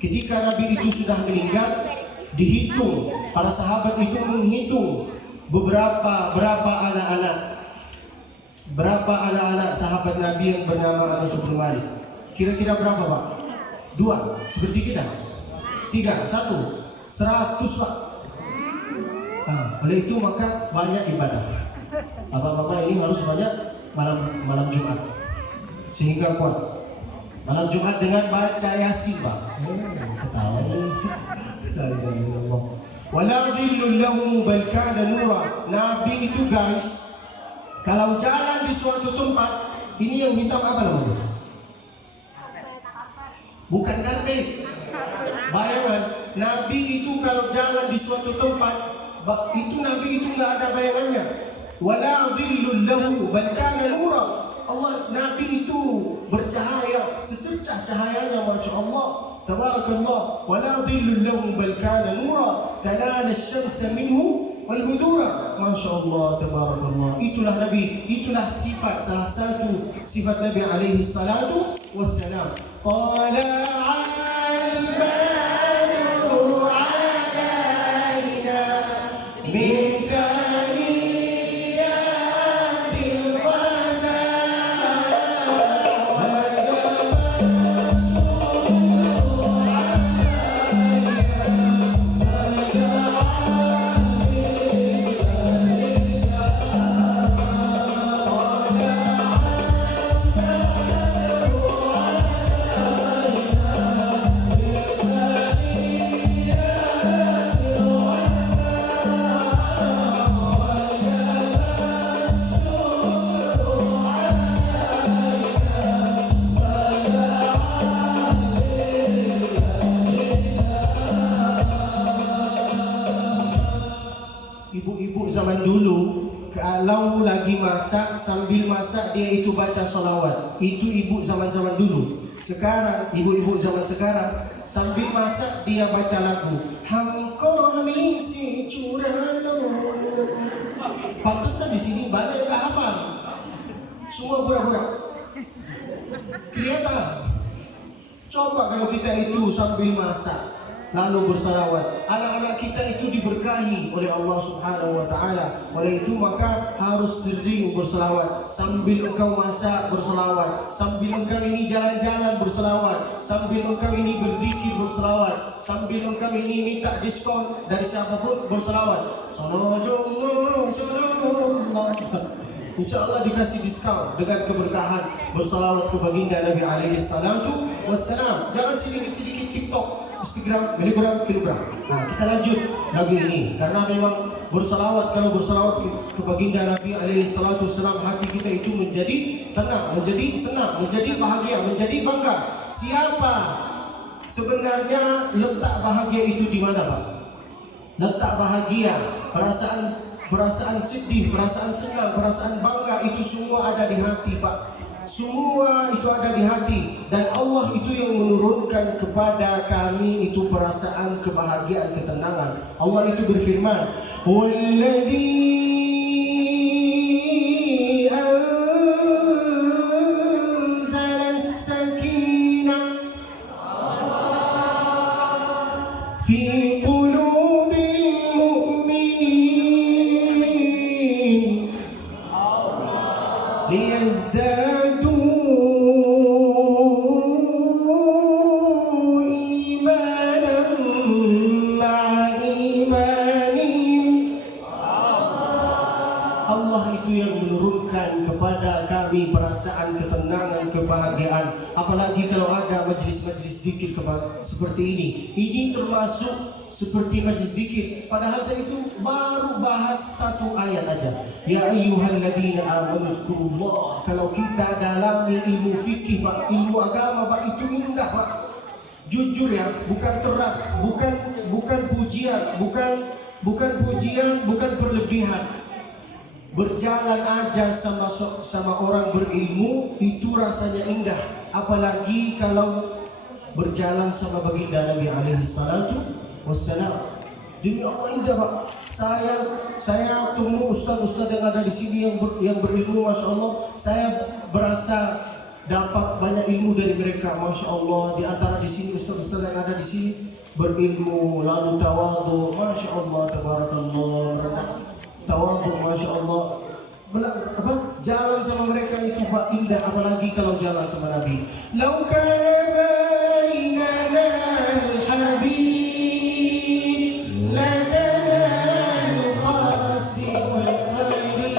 Ketika Nabi itu sudah meninggal, dihitung, para sahabat itu menghitung berapa anak-anak sahabat Nabi yang bernama Anas bin Malik. Kira-kira berapa, Pak? 2, seperti kita. 3, 1, 100, Pak. Oleh itu maka banyak ibadah. Bapak-bapak ini harus banyak malam Jumat, sehingga kuat. Malam Jumat dengan baca Yasin, Pak. Ketawa. La ilaha illallah. Wala dhillun lahum bal kana nura. Nabi itu guys, kalau jalan di suatu tempat, ini yang hitam apa namanya? Bukan karpet. Bayangan. Nabi itu kalau jalan di suatu tempat, itu Nabi itu nggak ada bayangannya. Wala dhillun lahu bal kana nura. Nabi itu bercahaya, secercah cahayanya, masya Allah, tabarakallah. Wala dhillun lahu bal kana nura, tanala asy-syamsa minhu wal budura. Masya Allah, tabarakallah. Itulah Nabi, itulah sifat, salah satu sifat Nabi alaihi salatu wassalam. Tala'al badru alaina min zaman dulu, kalau lagi masak, sambil masak dia itu baca sholawat. Itu ibu zaman-zaman dulu. Sekarang, ibu-ibu zaman sekarang, sambil masak dia baca lagu. Hamko hamisi curano. Pantesan di sini banyak yang gak hafal. Semua pura-pura. Kelihatan. Coba kalau kita itu sambil masak, lalu bersalawat, anak-anak kita itu diberkahi oleh Allah Subhanahu wa taala. Oleh itu maka harus sering bersalawat. Sambil engkau masak bersalawat, sambil engkau ini jalan-jalan bersalawat, sambil engkau ini berzikir bersalawat, sambil engkau ini minta diskon dari siapapun bersalawat. Sallallahu Insyaallah dikasih diskon dengan keberkahan bersalawat ke baginda Nabi alaihi salatu wassalam. Jangan sedikit-sedikit TikTok, Instagram, Telegram, kilogram. Nah, kita lanjut lagu ini karena memang bersalawat, kalau bersalawat ke baginda Nabi alaihi salatu wassalam, hati kita itu menjadi tenang, menjadi senang, menjadi bahagia, menjadi bangga. Siapa sebenarnya letak bahagia itu di mana, Pak? Letak bahagia, perasaan sedih, perasaan senang, perasaan bangga itu semua ada di hati, Pak. Semua itu ada di hati, dan Allah itu yang menurunkan kepada kami itu perasaan kebahagiaan, ketenangan. Allah itu berfirman, "Walladzi anzala as-sakinah fi qulubil mu'minin liyazdadu perasaan ketenangan, kebahagiaan. Apalagi kalau ada majlis-majlis zikir seperti ini. Ini termasuk seperti majlis zikir. Padahal saya itu baru bahas satu ayat aja. Ya ayyuhalladzina amanu dzkurullah. Kalau kita dalami ilmu fikih, Pak, ilmu agama, Pak, itu indah, Pak. Jujur ya, bukan terak, bukan pujian, bukan pujian, bukan berlebihan. Berjalan aja sama orang berilmu itu rasanya indah. Apalagi kalau berjalan sama baginda Nabi alaihi salatu wassalam. Demi Allah indah, Pak. Saya tunggu ustaz-ustaz yang ada di sini yang berilmu, masya Allah. Saya berasa dapat banyak ilmu dari mereka, masya Allah. Di antara di sini ustaz-ustaz yang ada di sini berilmu, lalu tawadhu, masya Allah, tabarakallah, rendah, tawadhu, masya Allah. Jalan sama mereka itu, Pak, indah. Apalagi kalau jalan sama Nabi. Lau kana bainana al-habib ladana al-qasi wal-qarib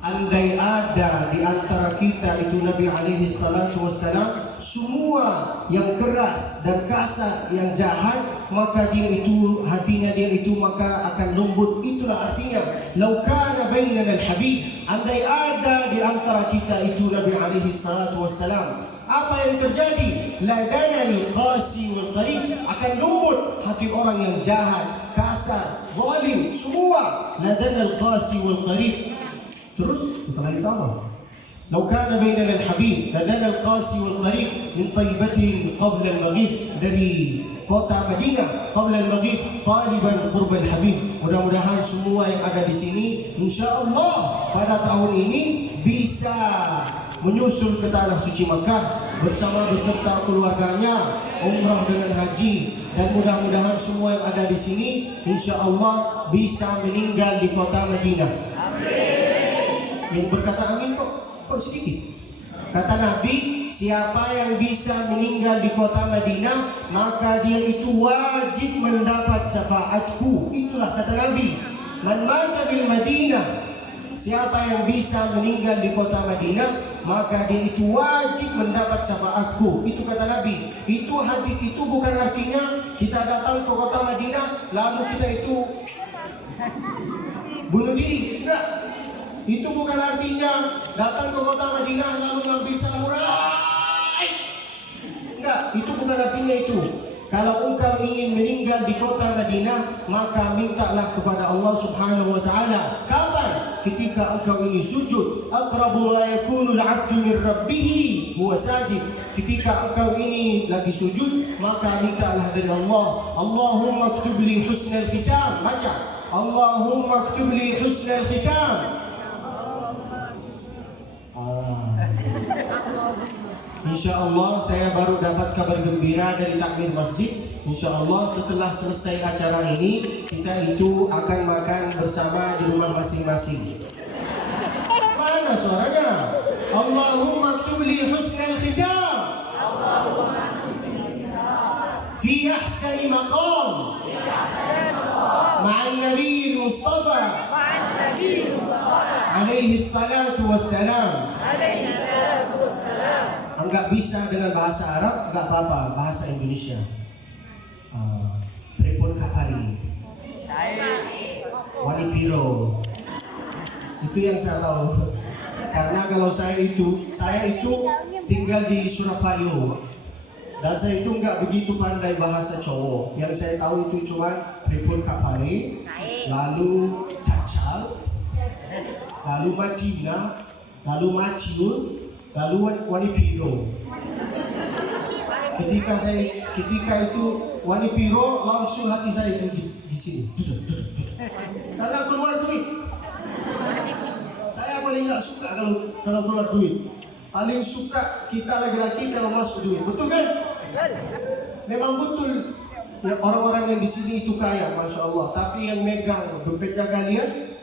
andai ada di antara kita itu Nabi alaihi salatu wassalam, semua yang keras dan kasar, yang jahat, maka dia itu, hatinya dia itu maka akan lembut. Itulah artinya lau kana bainana al-habib, andai ada di antara kita itu Nabi alaihi salatu wassalam, apa yang terjadi? Ladana al-qasi wal qarib, akan lembut hati orang yang jahat, kasar, zalim, semua. Ladana al-qasi wal qarib. Terus setelah itu apa? Lau kana bainana al-habib ladana al-qasi wal qarib min taybatin qabla al-maghib, dari kota Madinah qabla al-maghib taliban qurba al-habib. Mudah-mudahan semua yang ada di sini insyaallah pada tahun ini bisa menyusul ke tanah suci Makkah bersama beserta keluarganya, umrah dengan haji, dan mudah-mudahan semua yang ada di sini insyaallah bisa meninggal di kota Madinah. Yang berkata amin kok sedikit. Kata Nabi, siapa yang bisa meninggal di kota Madinah, maka dia itu wajib mendapat syafaatku. Itulah kata Nabi, man mata bil Madinah, siapa yang bisa meninggal di kota Madinah, maka dia itu wajib mendapat syafaatku. Itu kata Nabi. Itu hadis itu bukan artinya kita datang ke kota Madinah lalu kita itu bunuh diri. Enggak. Itu bukan artinya datang ke kota Madinah lalu ngambil samurai. Enggak, itu bukan artinya itu. Kalau engkau ingin meninggal di kota Madinah, maka mintalah kepada Allah Subhanahu wa taala. Kapan? Ketika engkau ini sujud. Aqrabu ma yakunu al-'abdu min rabbih huwa sajid. Ketika engkau ini lagi sujud, maka mintalah dari Allah. Allahumma aktub li husnal khitam. Baca. Allahumma aktub li husnal khitam. Insya Allah saya baru dapat kabar gembira dari takmir masjid. Insya Allah setelah selesai acara ini kita itu akan makan bersama di rumah masing-masing. Mana suaranya? Allahumma aktub li husnal khitam fi ahsani maqam ma'an nabi Mustafa alaihi salatu wassalam. Enggak bisa dengan bahasa Arab, enggak apa-apa, bahasa Indonesia. pripun kapari? Wali piro? Itu yang saya tahu. Karena kalau saya itu tinggal di Surabaya dan saya itu nggak begitu pandai bahasa cowok. Yang saya tahu itu cuma pripun kapari, lalu cacal, lalu Madinah, lalu Madiun, lalu Wali Piro. Ketika itu Wali Piro, langsung hati saya itu di sini. Karena keluar duit. Saya paling nggak suka kalau keluar duit. Paling suka kita laki-laki kalau masuk duit. Betul kan? Memang betul. Ya, orang-orang yang di sini itu kaya, masya Allah. Tapi yang megang dompetnya kalian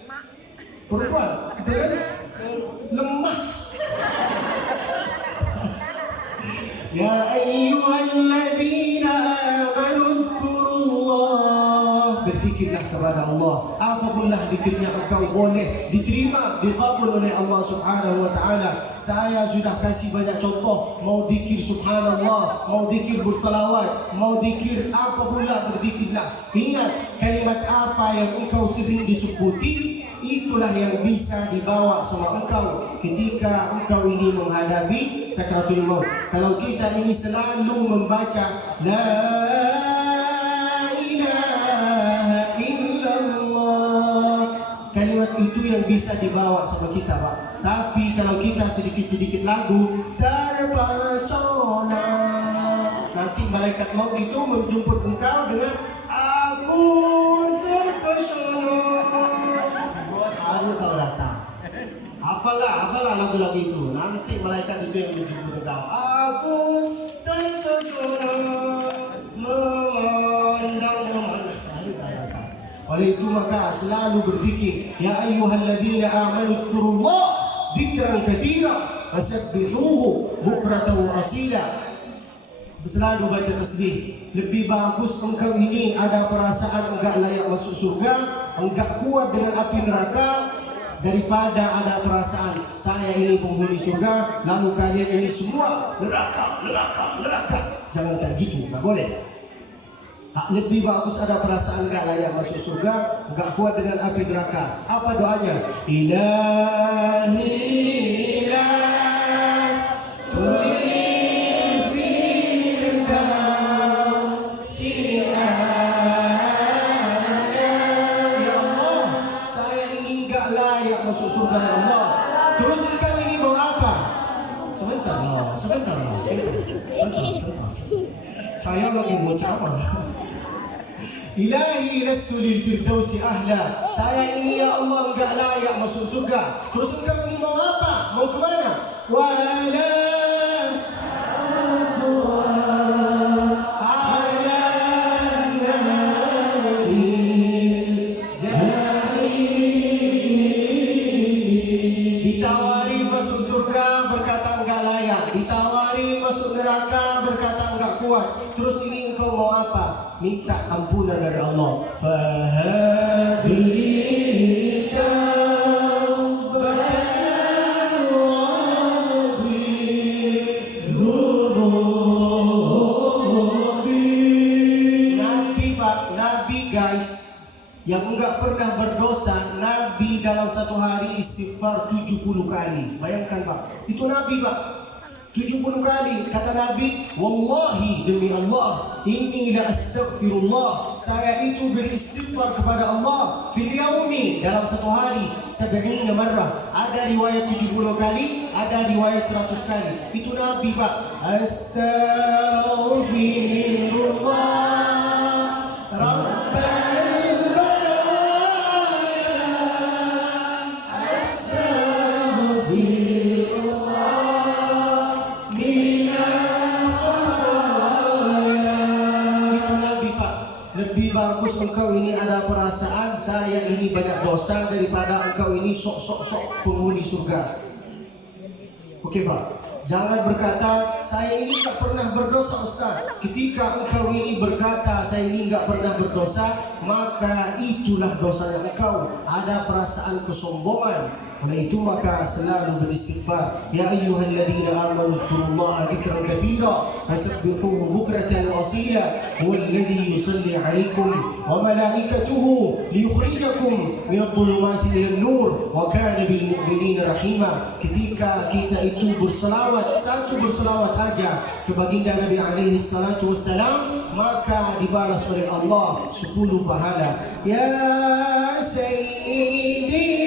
perempuan, betul kan? Lemah. Ya ayyuhalladzina amanu dzkurullah, berzikirlah kepada Allah. Apapunlah zikirnya engkau boleh diterima, dikabul oleh Allah Subhanahu wa taala. Saya sudah kasih banyak contoh, mau zikir subhanallah, mau zikir bersalawat, mau zikir apapunlah, berzikirlah. Ingat kalimat apa yang engkau sering disebuti, itulah yang bisa dibawa sama engkau ketika engkau ini menghadapi sakaratul maut. Kalau kita ini selalu membaca la ilaha illallah, kalimat itu yang bisa dibawa sama kita, Pak. Tapi kalau kita sedikit-sedikit lagu terpesona, nanti malaikat maut itu menjemput engkau dengan aku terpesona. Aku tahu rasa. Hafallah lagu-lagu itu. Nanti malaikat itu yang menjemput engkau. Aku terpesona memandang. Aku tahu rasa. Oleh itu maka selalu berzikir. Ya ayyuhalladzina amanu dzkurullah dzikran katsira wasabbihuhu bukratan wa asila. Selalu baca tasbih. Lebih bagus engkau ini ada perasaan enggak layak masuk surga, enggak kuat dengan api neraka, daripada ada perasaan saya ini penghuni surga, lalu kalian ini semua neraka. Jangan kayak gitu, enggak boleh. Lebih bagus ada perasaan enggak layak masuk surga, enggak kuat dengan api neraka. Apa doanya? Ilahi las masuk surga ya Allah. Terus engkau ini mau apa? Sebentar. Saya lagi mau apa? Ilahi lastu lil firdausi ahla. Saya ini ya Allah enggak layak masuk surga. Terus engkau ini mau apa? Mau ke mana? Wala terus ini engkau mau apa? Minta ampunan dari Allah. Fahadli taubatan Nabi, Pak, Nabi guys, yang enggak pernah berdosa, Nabi dalam satu hari istighfar 70 kali. Bayangkan Pak, itu Nabi Pak, 70 kali. Kata Nabi, wallahi demi Allah, inni la astaghfirullah, saya itu beristighfar kepada Allah fil yaumi, dalam satu hari 70 marrah. Ada riwayat 70 kali, ada riwayat 100 kali. Itu Nabi Pak. Astaghfirullah Rabbal baraya, astaghfirullah lebih bagus engkau ini ada perasaan saya ini banyak dosa daripada engkau ini sok penghuni surga. Oke Pak, Jangan berkata, saya ini tak pernah berdosa Ustaz. Ketika engkau ini berkata, saya ini enggak pernah berdosa, maka itulah dosanya engkau. Ada perasaan kesombongan. Oleh itu maka selalu beristighfar. Ya ayyuhalladzina amanu dzkurullaha dzikran katsira wasabbihuhu bukratan wa asila. Huwallazi yusalli 'alaikum wa malaikatuhu liyukhrijakum minadh dhulumati ilan nur wa kana bil mu'minina rahima. Ketika kita itu berselawat, satu berselawat aja ke baginda Nabi alaihi salatu wassalam, maka dibalas oleh Allah 10 pahala. Ya sayyidi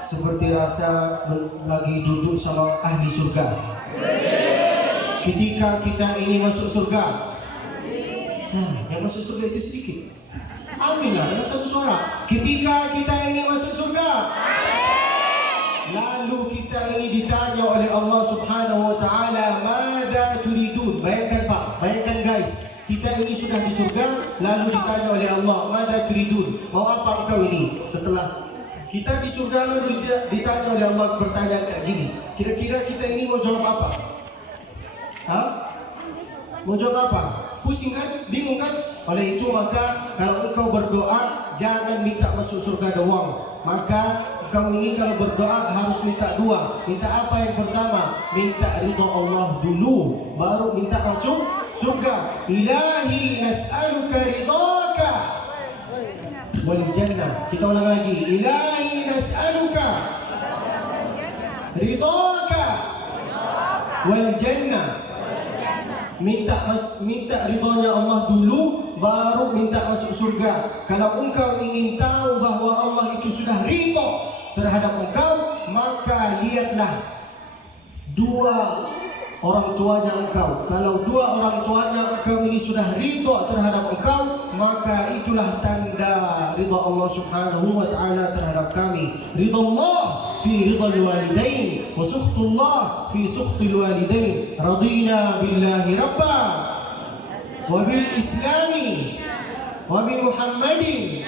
seperti rasa lagi duduk sama ahli surga. Ketika kita ini masuk surga, yang masuk surga itu sedikit. Aminlah dengan satu suara. Ketika kita ini masuk surga, lalu kita ini ditanya oleh Allah Subhanahu wa taala, "Mada turidun?" Bayangkan Pak, bayangkan guys. Kita ini sudah di surga, lalu ditanya oleh Allah, "Mada turidun?" Mau apa engkau ini? Setelah kita di surga lalu ditanya oleh Allah pertanyaan kayak gini. Kira-kira kita ini mau jawab apa? Mau jawab apa? Pusing kan? Bingung kan? Oleh itu maka kalau engkau berdoa jangan minta masuk surga doang. Maka engkau ini kalau berdoa harus minta dua. Minta apa yang pertama? Minta ridha Allah dulu, baru minta masuk surga. Ilahi nas'aluka ridhaka wal jannah. Kita ulang lagi. Ilahi nas'aluka ridhaka wal jannah. Minta ridhonya Allah dulu, baru minta masuk surga. Kalau engkau ingin tahu bahwa Allah itu sudah ridho terhadap engkau, maka lihatlah dua orang tuanya engkau. Kalau dua orang tuanya engkau ini sudah ridho terhadap engkau, maka itulah tanda ridha Allah Subhanahu wa taala terhadap kami. Ridha Allah fi ridhal walidain wa sukhtullah fi sukhtil walidain. Radina billahi rabba wa bil islami wa bi Muhammadin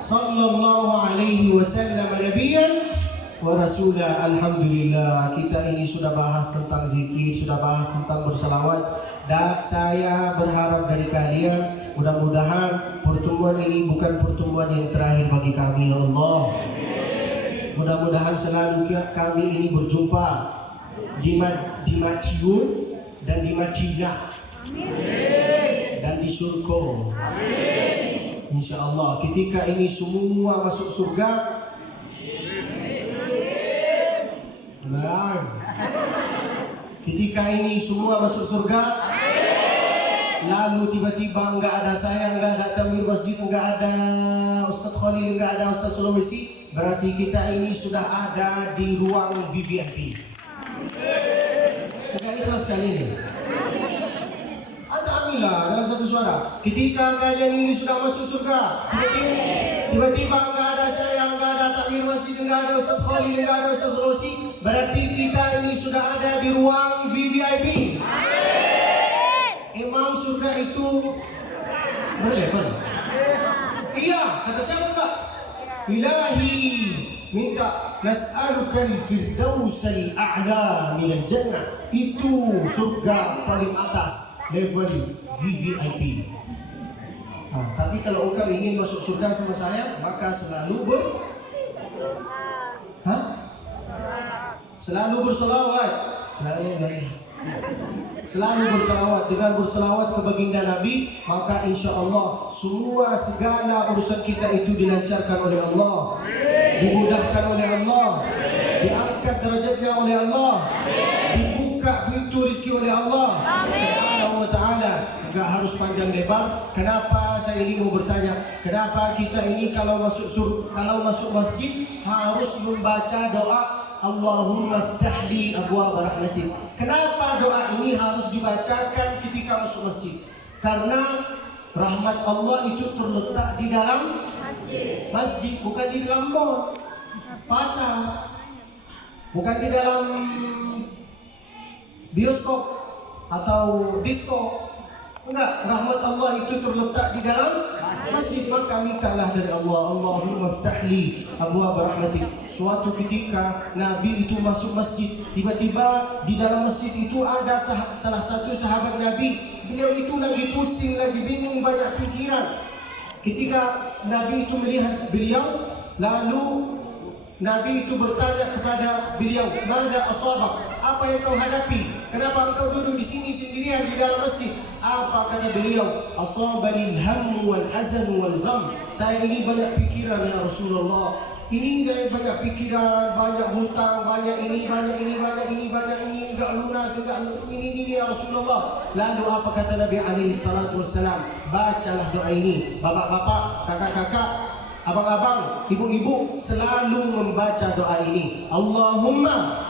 sallallahu alaihi wasallam nabiyyan wa rasulah. Alhamdulillah, kita ini sudah bahas tentang zikir, sudah bahas tentang bersalawat, dan saya berharap dari kalian mudah-mudahan pertemuan ini bukan pertemuan yang terakhir bagi kami, ya Allah. Mudah-mudahan selalu kami ini berjumpa di Madiun dan di Madinah dan di surga. Insya Allah ketika ini semua masuk surga. Ketika ini semua masuk surga, lalu tiba-tiba enggak ada saya, enggak ada Tamir Masjid, enggak ada Ustaz Khalil, enggak ada Ustaz Sulawesi, berarti kita ini sudah ada di ruang VVIP. Enggak ikhlas kali ini? Anda ambillah dalam satu suara. Ketika kalian ini sudah masuk surga, tiba-tiba enggak ada saya, enggak ada Tamir Masjid, enggak ada Ustaz Khalil, enggak ada Ustaz Sulawesi, berarti kita ini sudah ada di ruang VVIP. Emang surga itu berlevel? Iya, kata siapa Pak? Ilahi, minta nas'alukal firdausal a'la minal jannah. Itu surga paling atas, level VVIP. Tapi kalau engkau ingin masuk surga sama saya, maka selalu selalu berselawat. Selalu berselawat. Dengan berselawat ke baginda Nabi, maka insya Allah semua segala urusan kita itu dilancarkan oleh Allah, dimudahkan oleh Allah, diangkat derajatnya oleh Allah, dibuka pintu rezeki oleh Allah Subhanahu wa ta'ala. Enggak harus panjang lebar. Kenapa saya ini mau bertanya? Kenapa kita ini kalau masuk masjid harus membaca doa Allahumma ftahli abwaab rahmatik? Kenapa doa ini harus dibacakan ketika masuk masjid? Karena rahmat Allah itu terletak di dalam masjid, bukan di dalam mall, pasar, bukan di dalam bioskop atau disco. Enggak, rahmat Allah itu terletak di dalam masjid. Maka mintalah dari Allah, Allahumma ftahli abwaab rahmatik. Suatu ketika Nabi itu masuk masjid, tiba-tiba di dalam masjid itu ada salah satu sahabat Nabi. Beliau itu lagi pusing, lagi bingung, banyak pikiran. Ketika Nabi itu melihat beliau, lalu Nabi itu bertanya kepada beliau, "Mada asabak?" Apa yang kau hadapi? Kenapa engkau duduk di sini sendirian di dalam masjid? Apa kata beliau? Asabani al-hamm wal hazan wal gham. Saya ini banyak pikiran ya Rasulullah. Ini saya banyak pikiran, banyak hutang, banyak ini, enggak lunas, ini ya Rasulullah. Lalu apa kata Nabi alaihi salatu wassalam? Bacalah doa ini. Bapak-bapak, kakak-kakak, abang-abang, ibu-ibu selalu membaca doa ini. Allahumma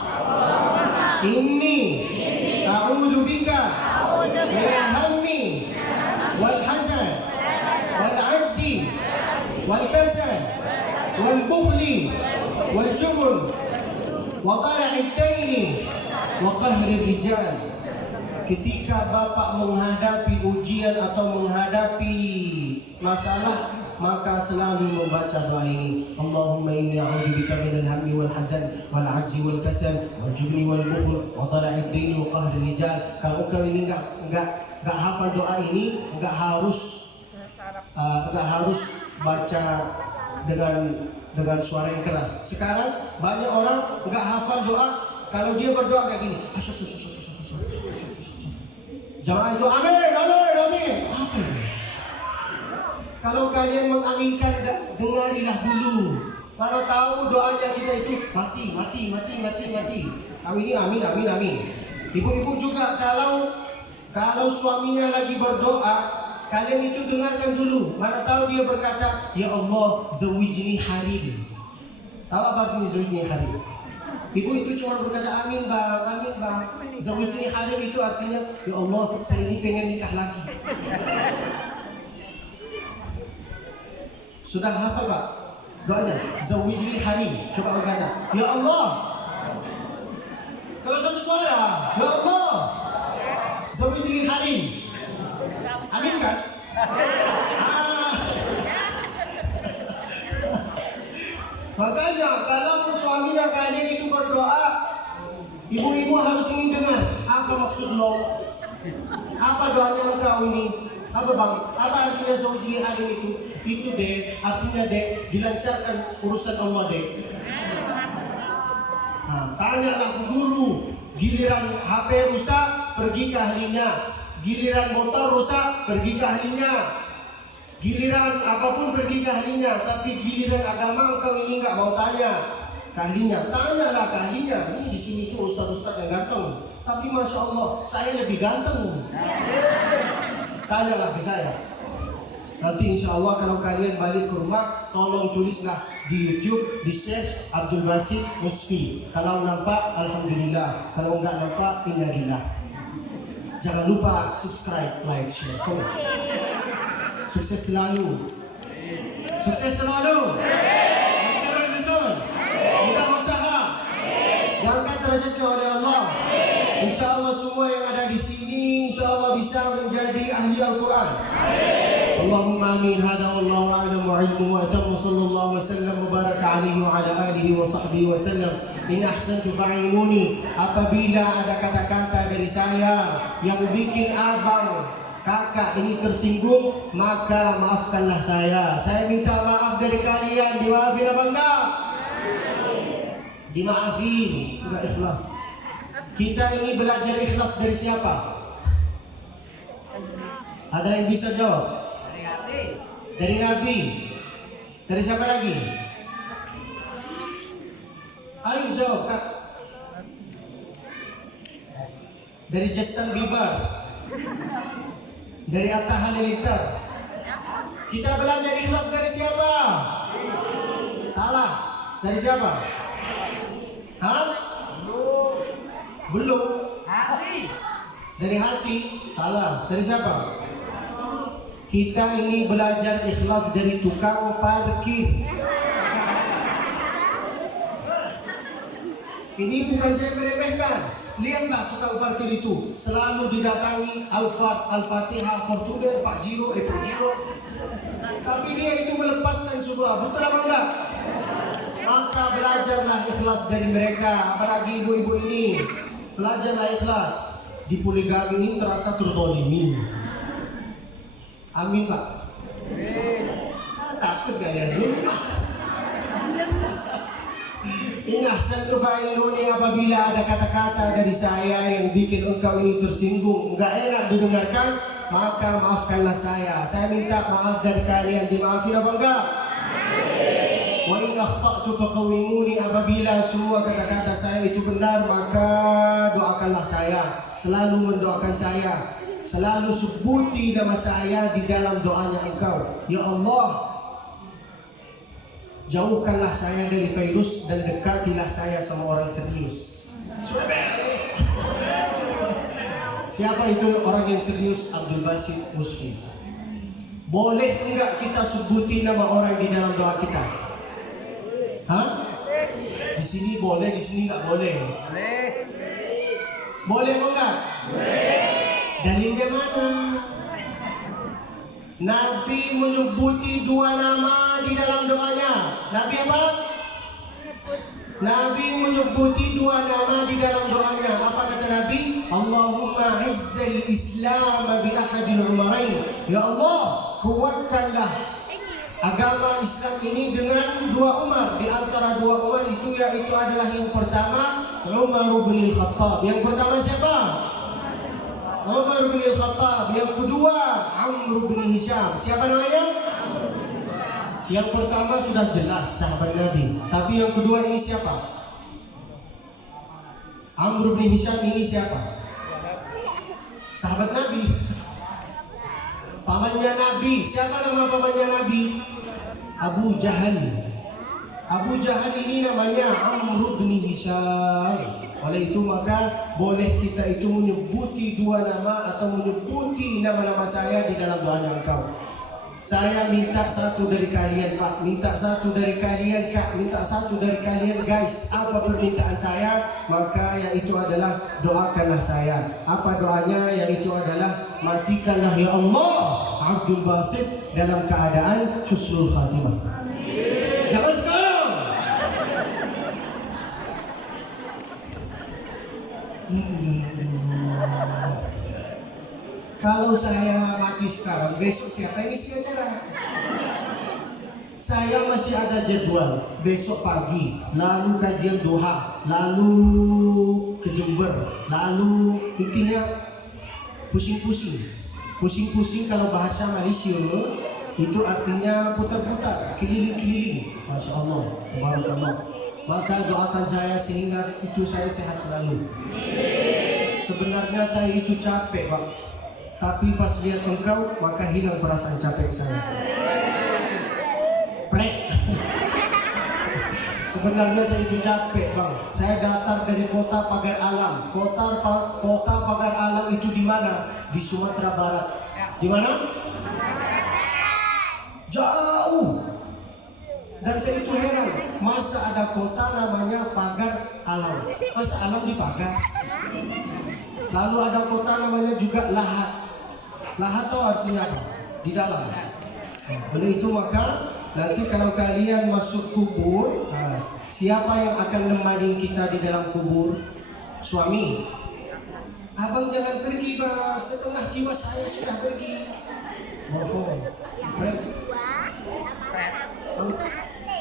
inni a'udzu bika minal hammi wal hazan wal 'ajzi wal kasal wal bukhli wal jubn wa qala'id daini wa qahri rijal. Ketika Bapak menghadapi ujian atau menghadapi masalah, maka selalu membaca doa ini. Allahumma inni a'udzubika minal hammi wal hazan wal 'ajzi wal kasal wal jubni wal bukhl wa tala'id daini wa qahri rijal. Kalau engkau ini enggak hafal doa ini, enggak harus baca dengan suara yang keras. Sekarang banyak orang enggak hafal doa, kalau dia berdoa kayak gini. Jamaah itu amin, amin, amin. Apa ini? Kalau kalian mengaminkan, dengarilah dulu. Mana tahu doanya kita itu mati. Kami ini amin, amin, amin. Ibu-ibu juga kalau suaminya lagi berdoa, kalian itu dengarkan dulu. Mana tahu dia berkata, ya Allah, zawijni harim. Tahu apa artinya zawijni harim? Ibu itu cuma berkata amin bang, amin bang. Zawijni harim itu artinya, ya Allah, saya ini pengen nikah lagi. Sudah hafal Pak doanya? Zawijni harim. Coba berkata, ya Allah. Kalau satu suara, ya Allah, zawijni harim. Amin kan? Makanya kalau suaminya kalian itu berdoa, ibu-ibu harus ingin dengar apa maksud lo, apa doanya engkau ini. Apa bang? Apa artinya zawijni harim itu? Itu deh, artinya deh dilancarkan urusan Allah deh. Tanyalah ke guru. Giliran HP rusak, pergi ke ahlinya. Giliran motor rusak, pergi ke ahlinya. Giliran apapun pergi ke ahlinya. Tapi giliran agama engkau ini nggak mau tanya ke ahlinya. Tanyalah ke ahlinya. Ini di sini tuh ustaz-ustaz yang ganteng, tapi masya Allah saya lebih ganteng. Tanyalah ke saya. Nanti insya Allah kalau kalian balik ke rumah, tolong tulislah di YouTube, di search Abdul Basit Musfi. Kalau nampak, alhamdulillah. Kalau enggak nampak, innalillah. Jangan lupa subscribe, like, share, komen. Sukses selalu. Sukses selalu. Lancaran rezeki. Mudah usaha. Diangkat derajatnya oleh Allah. Insya Allah semua yang ada di sini, insya Allah bisa menjadi ahli Al-Quran. Allahumma amin. Hada wallahu a'lam wa ilmu wa atam. Sallallahu wasallam wa baraka alaihi wa ala alihi wa sahbihi wa sallam. In ahsantu fa'imuni. Apabila ada kata-kata dari saya yang bikin abang kakak ini tersinggung, maka maafkanlah saya. Saya minta maaf dari kalian. Dimaafin apa enggak? Dimaafin. Enggak ikhlas. Kita ini belajar ikhlas dari siapa? Ada yang bisa jawab? Dari Nabi. Dari siapa lagi? Ayo jawab, Kak. Dari Justin Bieber. Dari Atta Halilintar. Kita belajar ikhlas dari siapa? Salah. Dari siapa? Hah? Belum. Dari hati. Salah. Dari siapa? Kita ini belajar ikhlas dari tukang parkir. Ini bukan saya meremehkan. Lihatlah tukang parkir itu selalu didatangi Al-Fatihah, Fortuner, Pak Jiro, tapi dia itu melepaskan semua. Betul apa enggak? Maka belajarlah ikhlas dari mereka. Apalagi ibu-ibu ini, belajarlah ikhlas. Di poligami ini terasa terzalimi. Amin Pak. Takut kalian dulu. Inah satu fa'iluni, apabila ada kata-kata dari saya yang bikin engkau ini tersinggung, enggak enak didengarkan, maka maafkanlah saya. Saya minta maaf dari kalian. Dimaafin apa enggak? Wa in akhta'tu faqawwimuni, apabila semua kata-kata saya itu benar, maka doakanlah saya. Selalu mendoakan saya. Selalu sebuti nama saya di dalam doanya engkau. Ya Allah, jauhkanlah saya dari virus dan dekatilah saya sama orang serius. Siapa itu orang yang serius? Abdul Basit Muslim. Boleh enggak kita sebuti nama orang di dalam doa kita? Hah? Di sini boleh, di sini enggak boleh. Boleh enggak? Dalilnya mana? Nabi menyebuti dua nama di dalam doanya. Nabi apa? Nabi menyebuti dua nama di dalam doanya. Apa kata Nabi? Allahumma izzal Islam bi ahadil umarain. Ya Allah, kuatkanlah agama Islam ini dengan dua Umar. Di antara dua Umar itu yaitu adalah yang pertama Umar bin Khattab. Yang pertama siapa? Umar bin Khattab. Yang kedua Amr bin Hisham. Siapa namanya? Yang pertama sudah jelas sahabat Nabi. Tapi yang kedua ini siapa? Amr bin Hisham ini siapa? Sahabat Nabi. Pamannya Nabi. Siapa nama pamannya Nabi? Abu Jahal. Abu Jahal ini namanya Amr bin Hisham. Oleh itu maka boleh kita itu menyebuti dua nama atau menyebuti nama-nama saya di dalam doanya engkau. Saya minta satu dari kalian Pak, minta satu dari kalian Kak, minta satu dari kalian guys. Apa permintaan saya? Maka yaitu adalah doakanlah saya. Apa doanya? Yaitu adalah matikanlah ya Allah Abdul Basit dalam keadaan husnul khatimah. Jangan sekarang. Kalau saya mati sekarang, besok siapa yang isi acara? Saya masih ada jadwal. Besok pagi, lalu kajian duha, lalu ke Jember, lalu intinya pusing-pusing. Pusing-pusing kalau bahasa Malaysia itu artinya putar-putar, keliling-keliling. Masya Allah, tabarakallah. Maka doakan saya sehingga itu saya sehat selalu. Sebenarnya saya itu capek Pak, tapi pas lihat engkau maka hilang perasaan capek saya. Prek. Sebenarnya saya itu capek Bang. Saya datang dari kota Pagar Alam. Kota Pagar Alam itu di mana? Di Sumatera Barat. Di mana? Jauh. Dan saya itu heran, masa ada kota namanya Pagar Alam? Masa alam di Pagar? Lalu ada kota namanya juga Lahat. Lahat tahu artinya apa? Di dalam. Oleh itu maka nanti kalau kalian masuk kubur, siapa yang akan menemani kita di dalam kubur? Suami. Abang jangan pergi bang, setengah jiwa saya sudah pergi.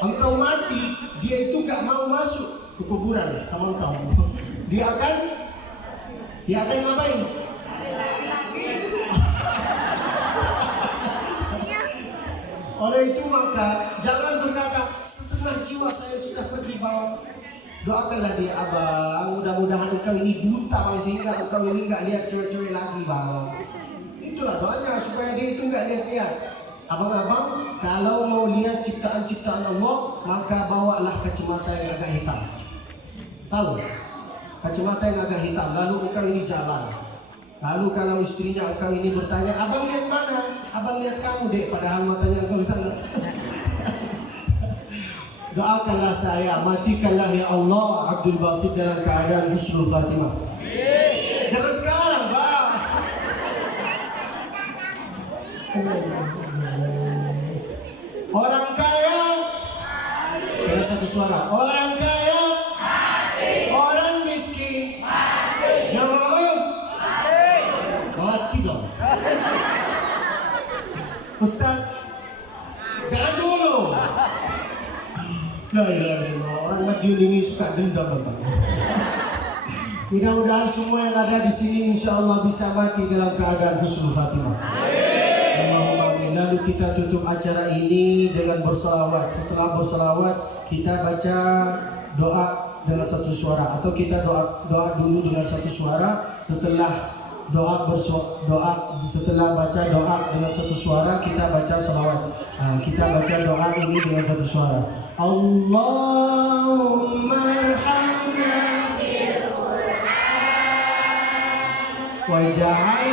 Engkau mati, dia itu gak mau masuk ke kuburan sama engkau. Dia akan ngapain? Oleh itu maka jangan berkata setengah jiwa saya sudah pergi bang. Doakanlah dia abang, mudah-mudahan engkau ini buta bang, sehingga engkau ini gak lihat cewek-cewek lagi bang. Itulah doanya supaya dia itu gak lihat-lihat. Abang-abang kalau mau lihat ciptaan-ciptaan Allah, maka bawalah kacamata yang agak hitam. Tahu? Kacamata yang agak hitam, lalu engkau ini jalan. Lalu kalau istrinya engkau ini bertanya, abang lihat mana? Abang lihat kamu dek, padahal matanya engkau di sana. Doakanlah saya, matikanlah ya Allah Abdul Basit dalam keadaan husnul Fatimah. Jangan sekarang bang. Orang kaya dengan satu suara, orang kaya orang miskin jamaah mati dong. Ustaz, jangan dulu. La ilaha illallah, orang Madiun ini suka dendam bang. Mudah-mudahan semua yang ada di sini insya Allah bisa mati dalam keadaan husnul Fatimah. Allahumma amin. Lalu kita tutup acara ini dengan bersalawat. Setelah bersalawat kita baca doa dengan satu suara, atau kita doa dulu dengan satu suara. Setelah setelah baca doa dengan satu suara kita baca salawat. Kita baca doa ini dengan satu suara. Allahumma arhamna bil Qur'an waj'al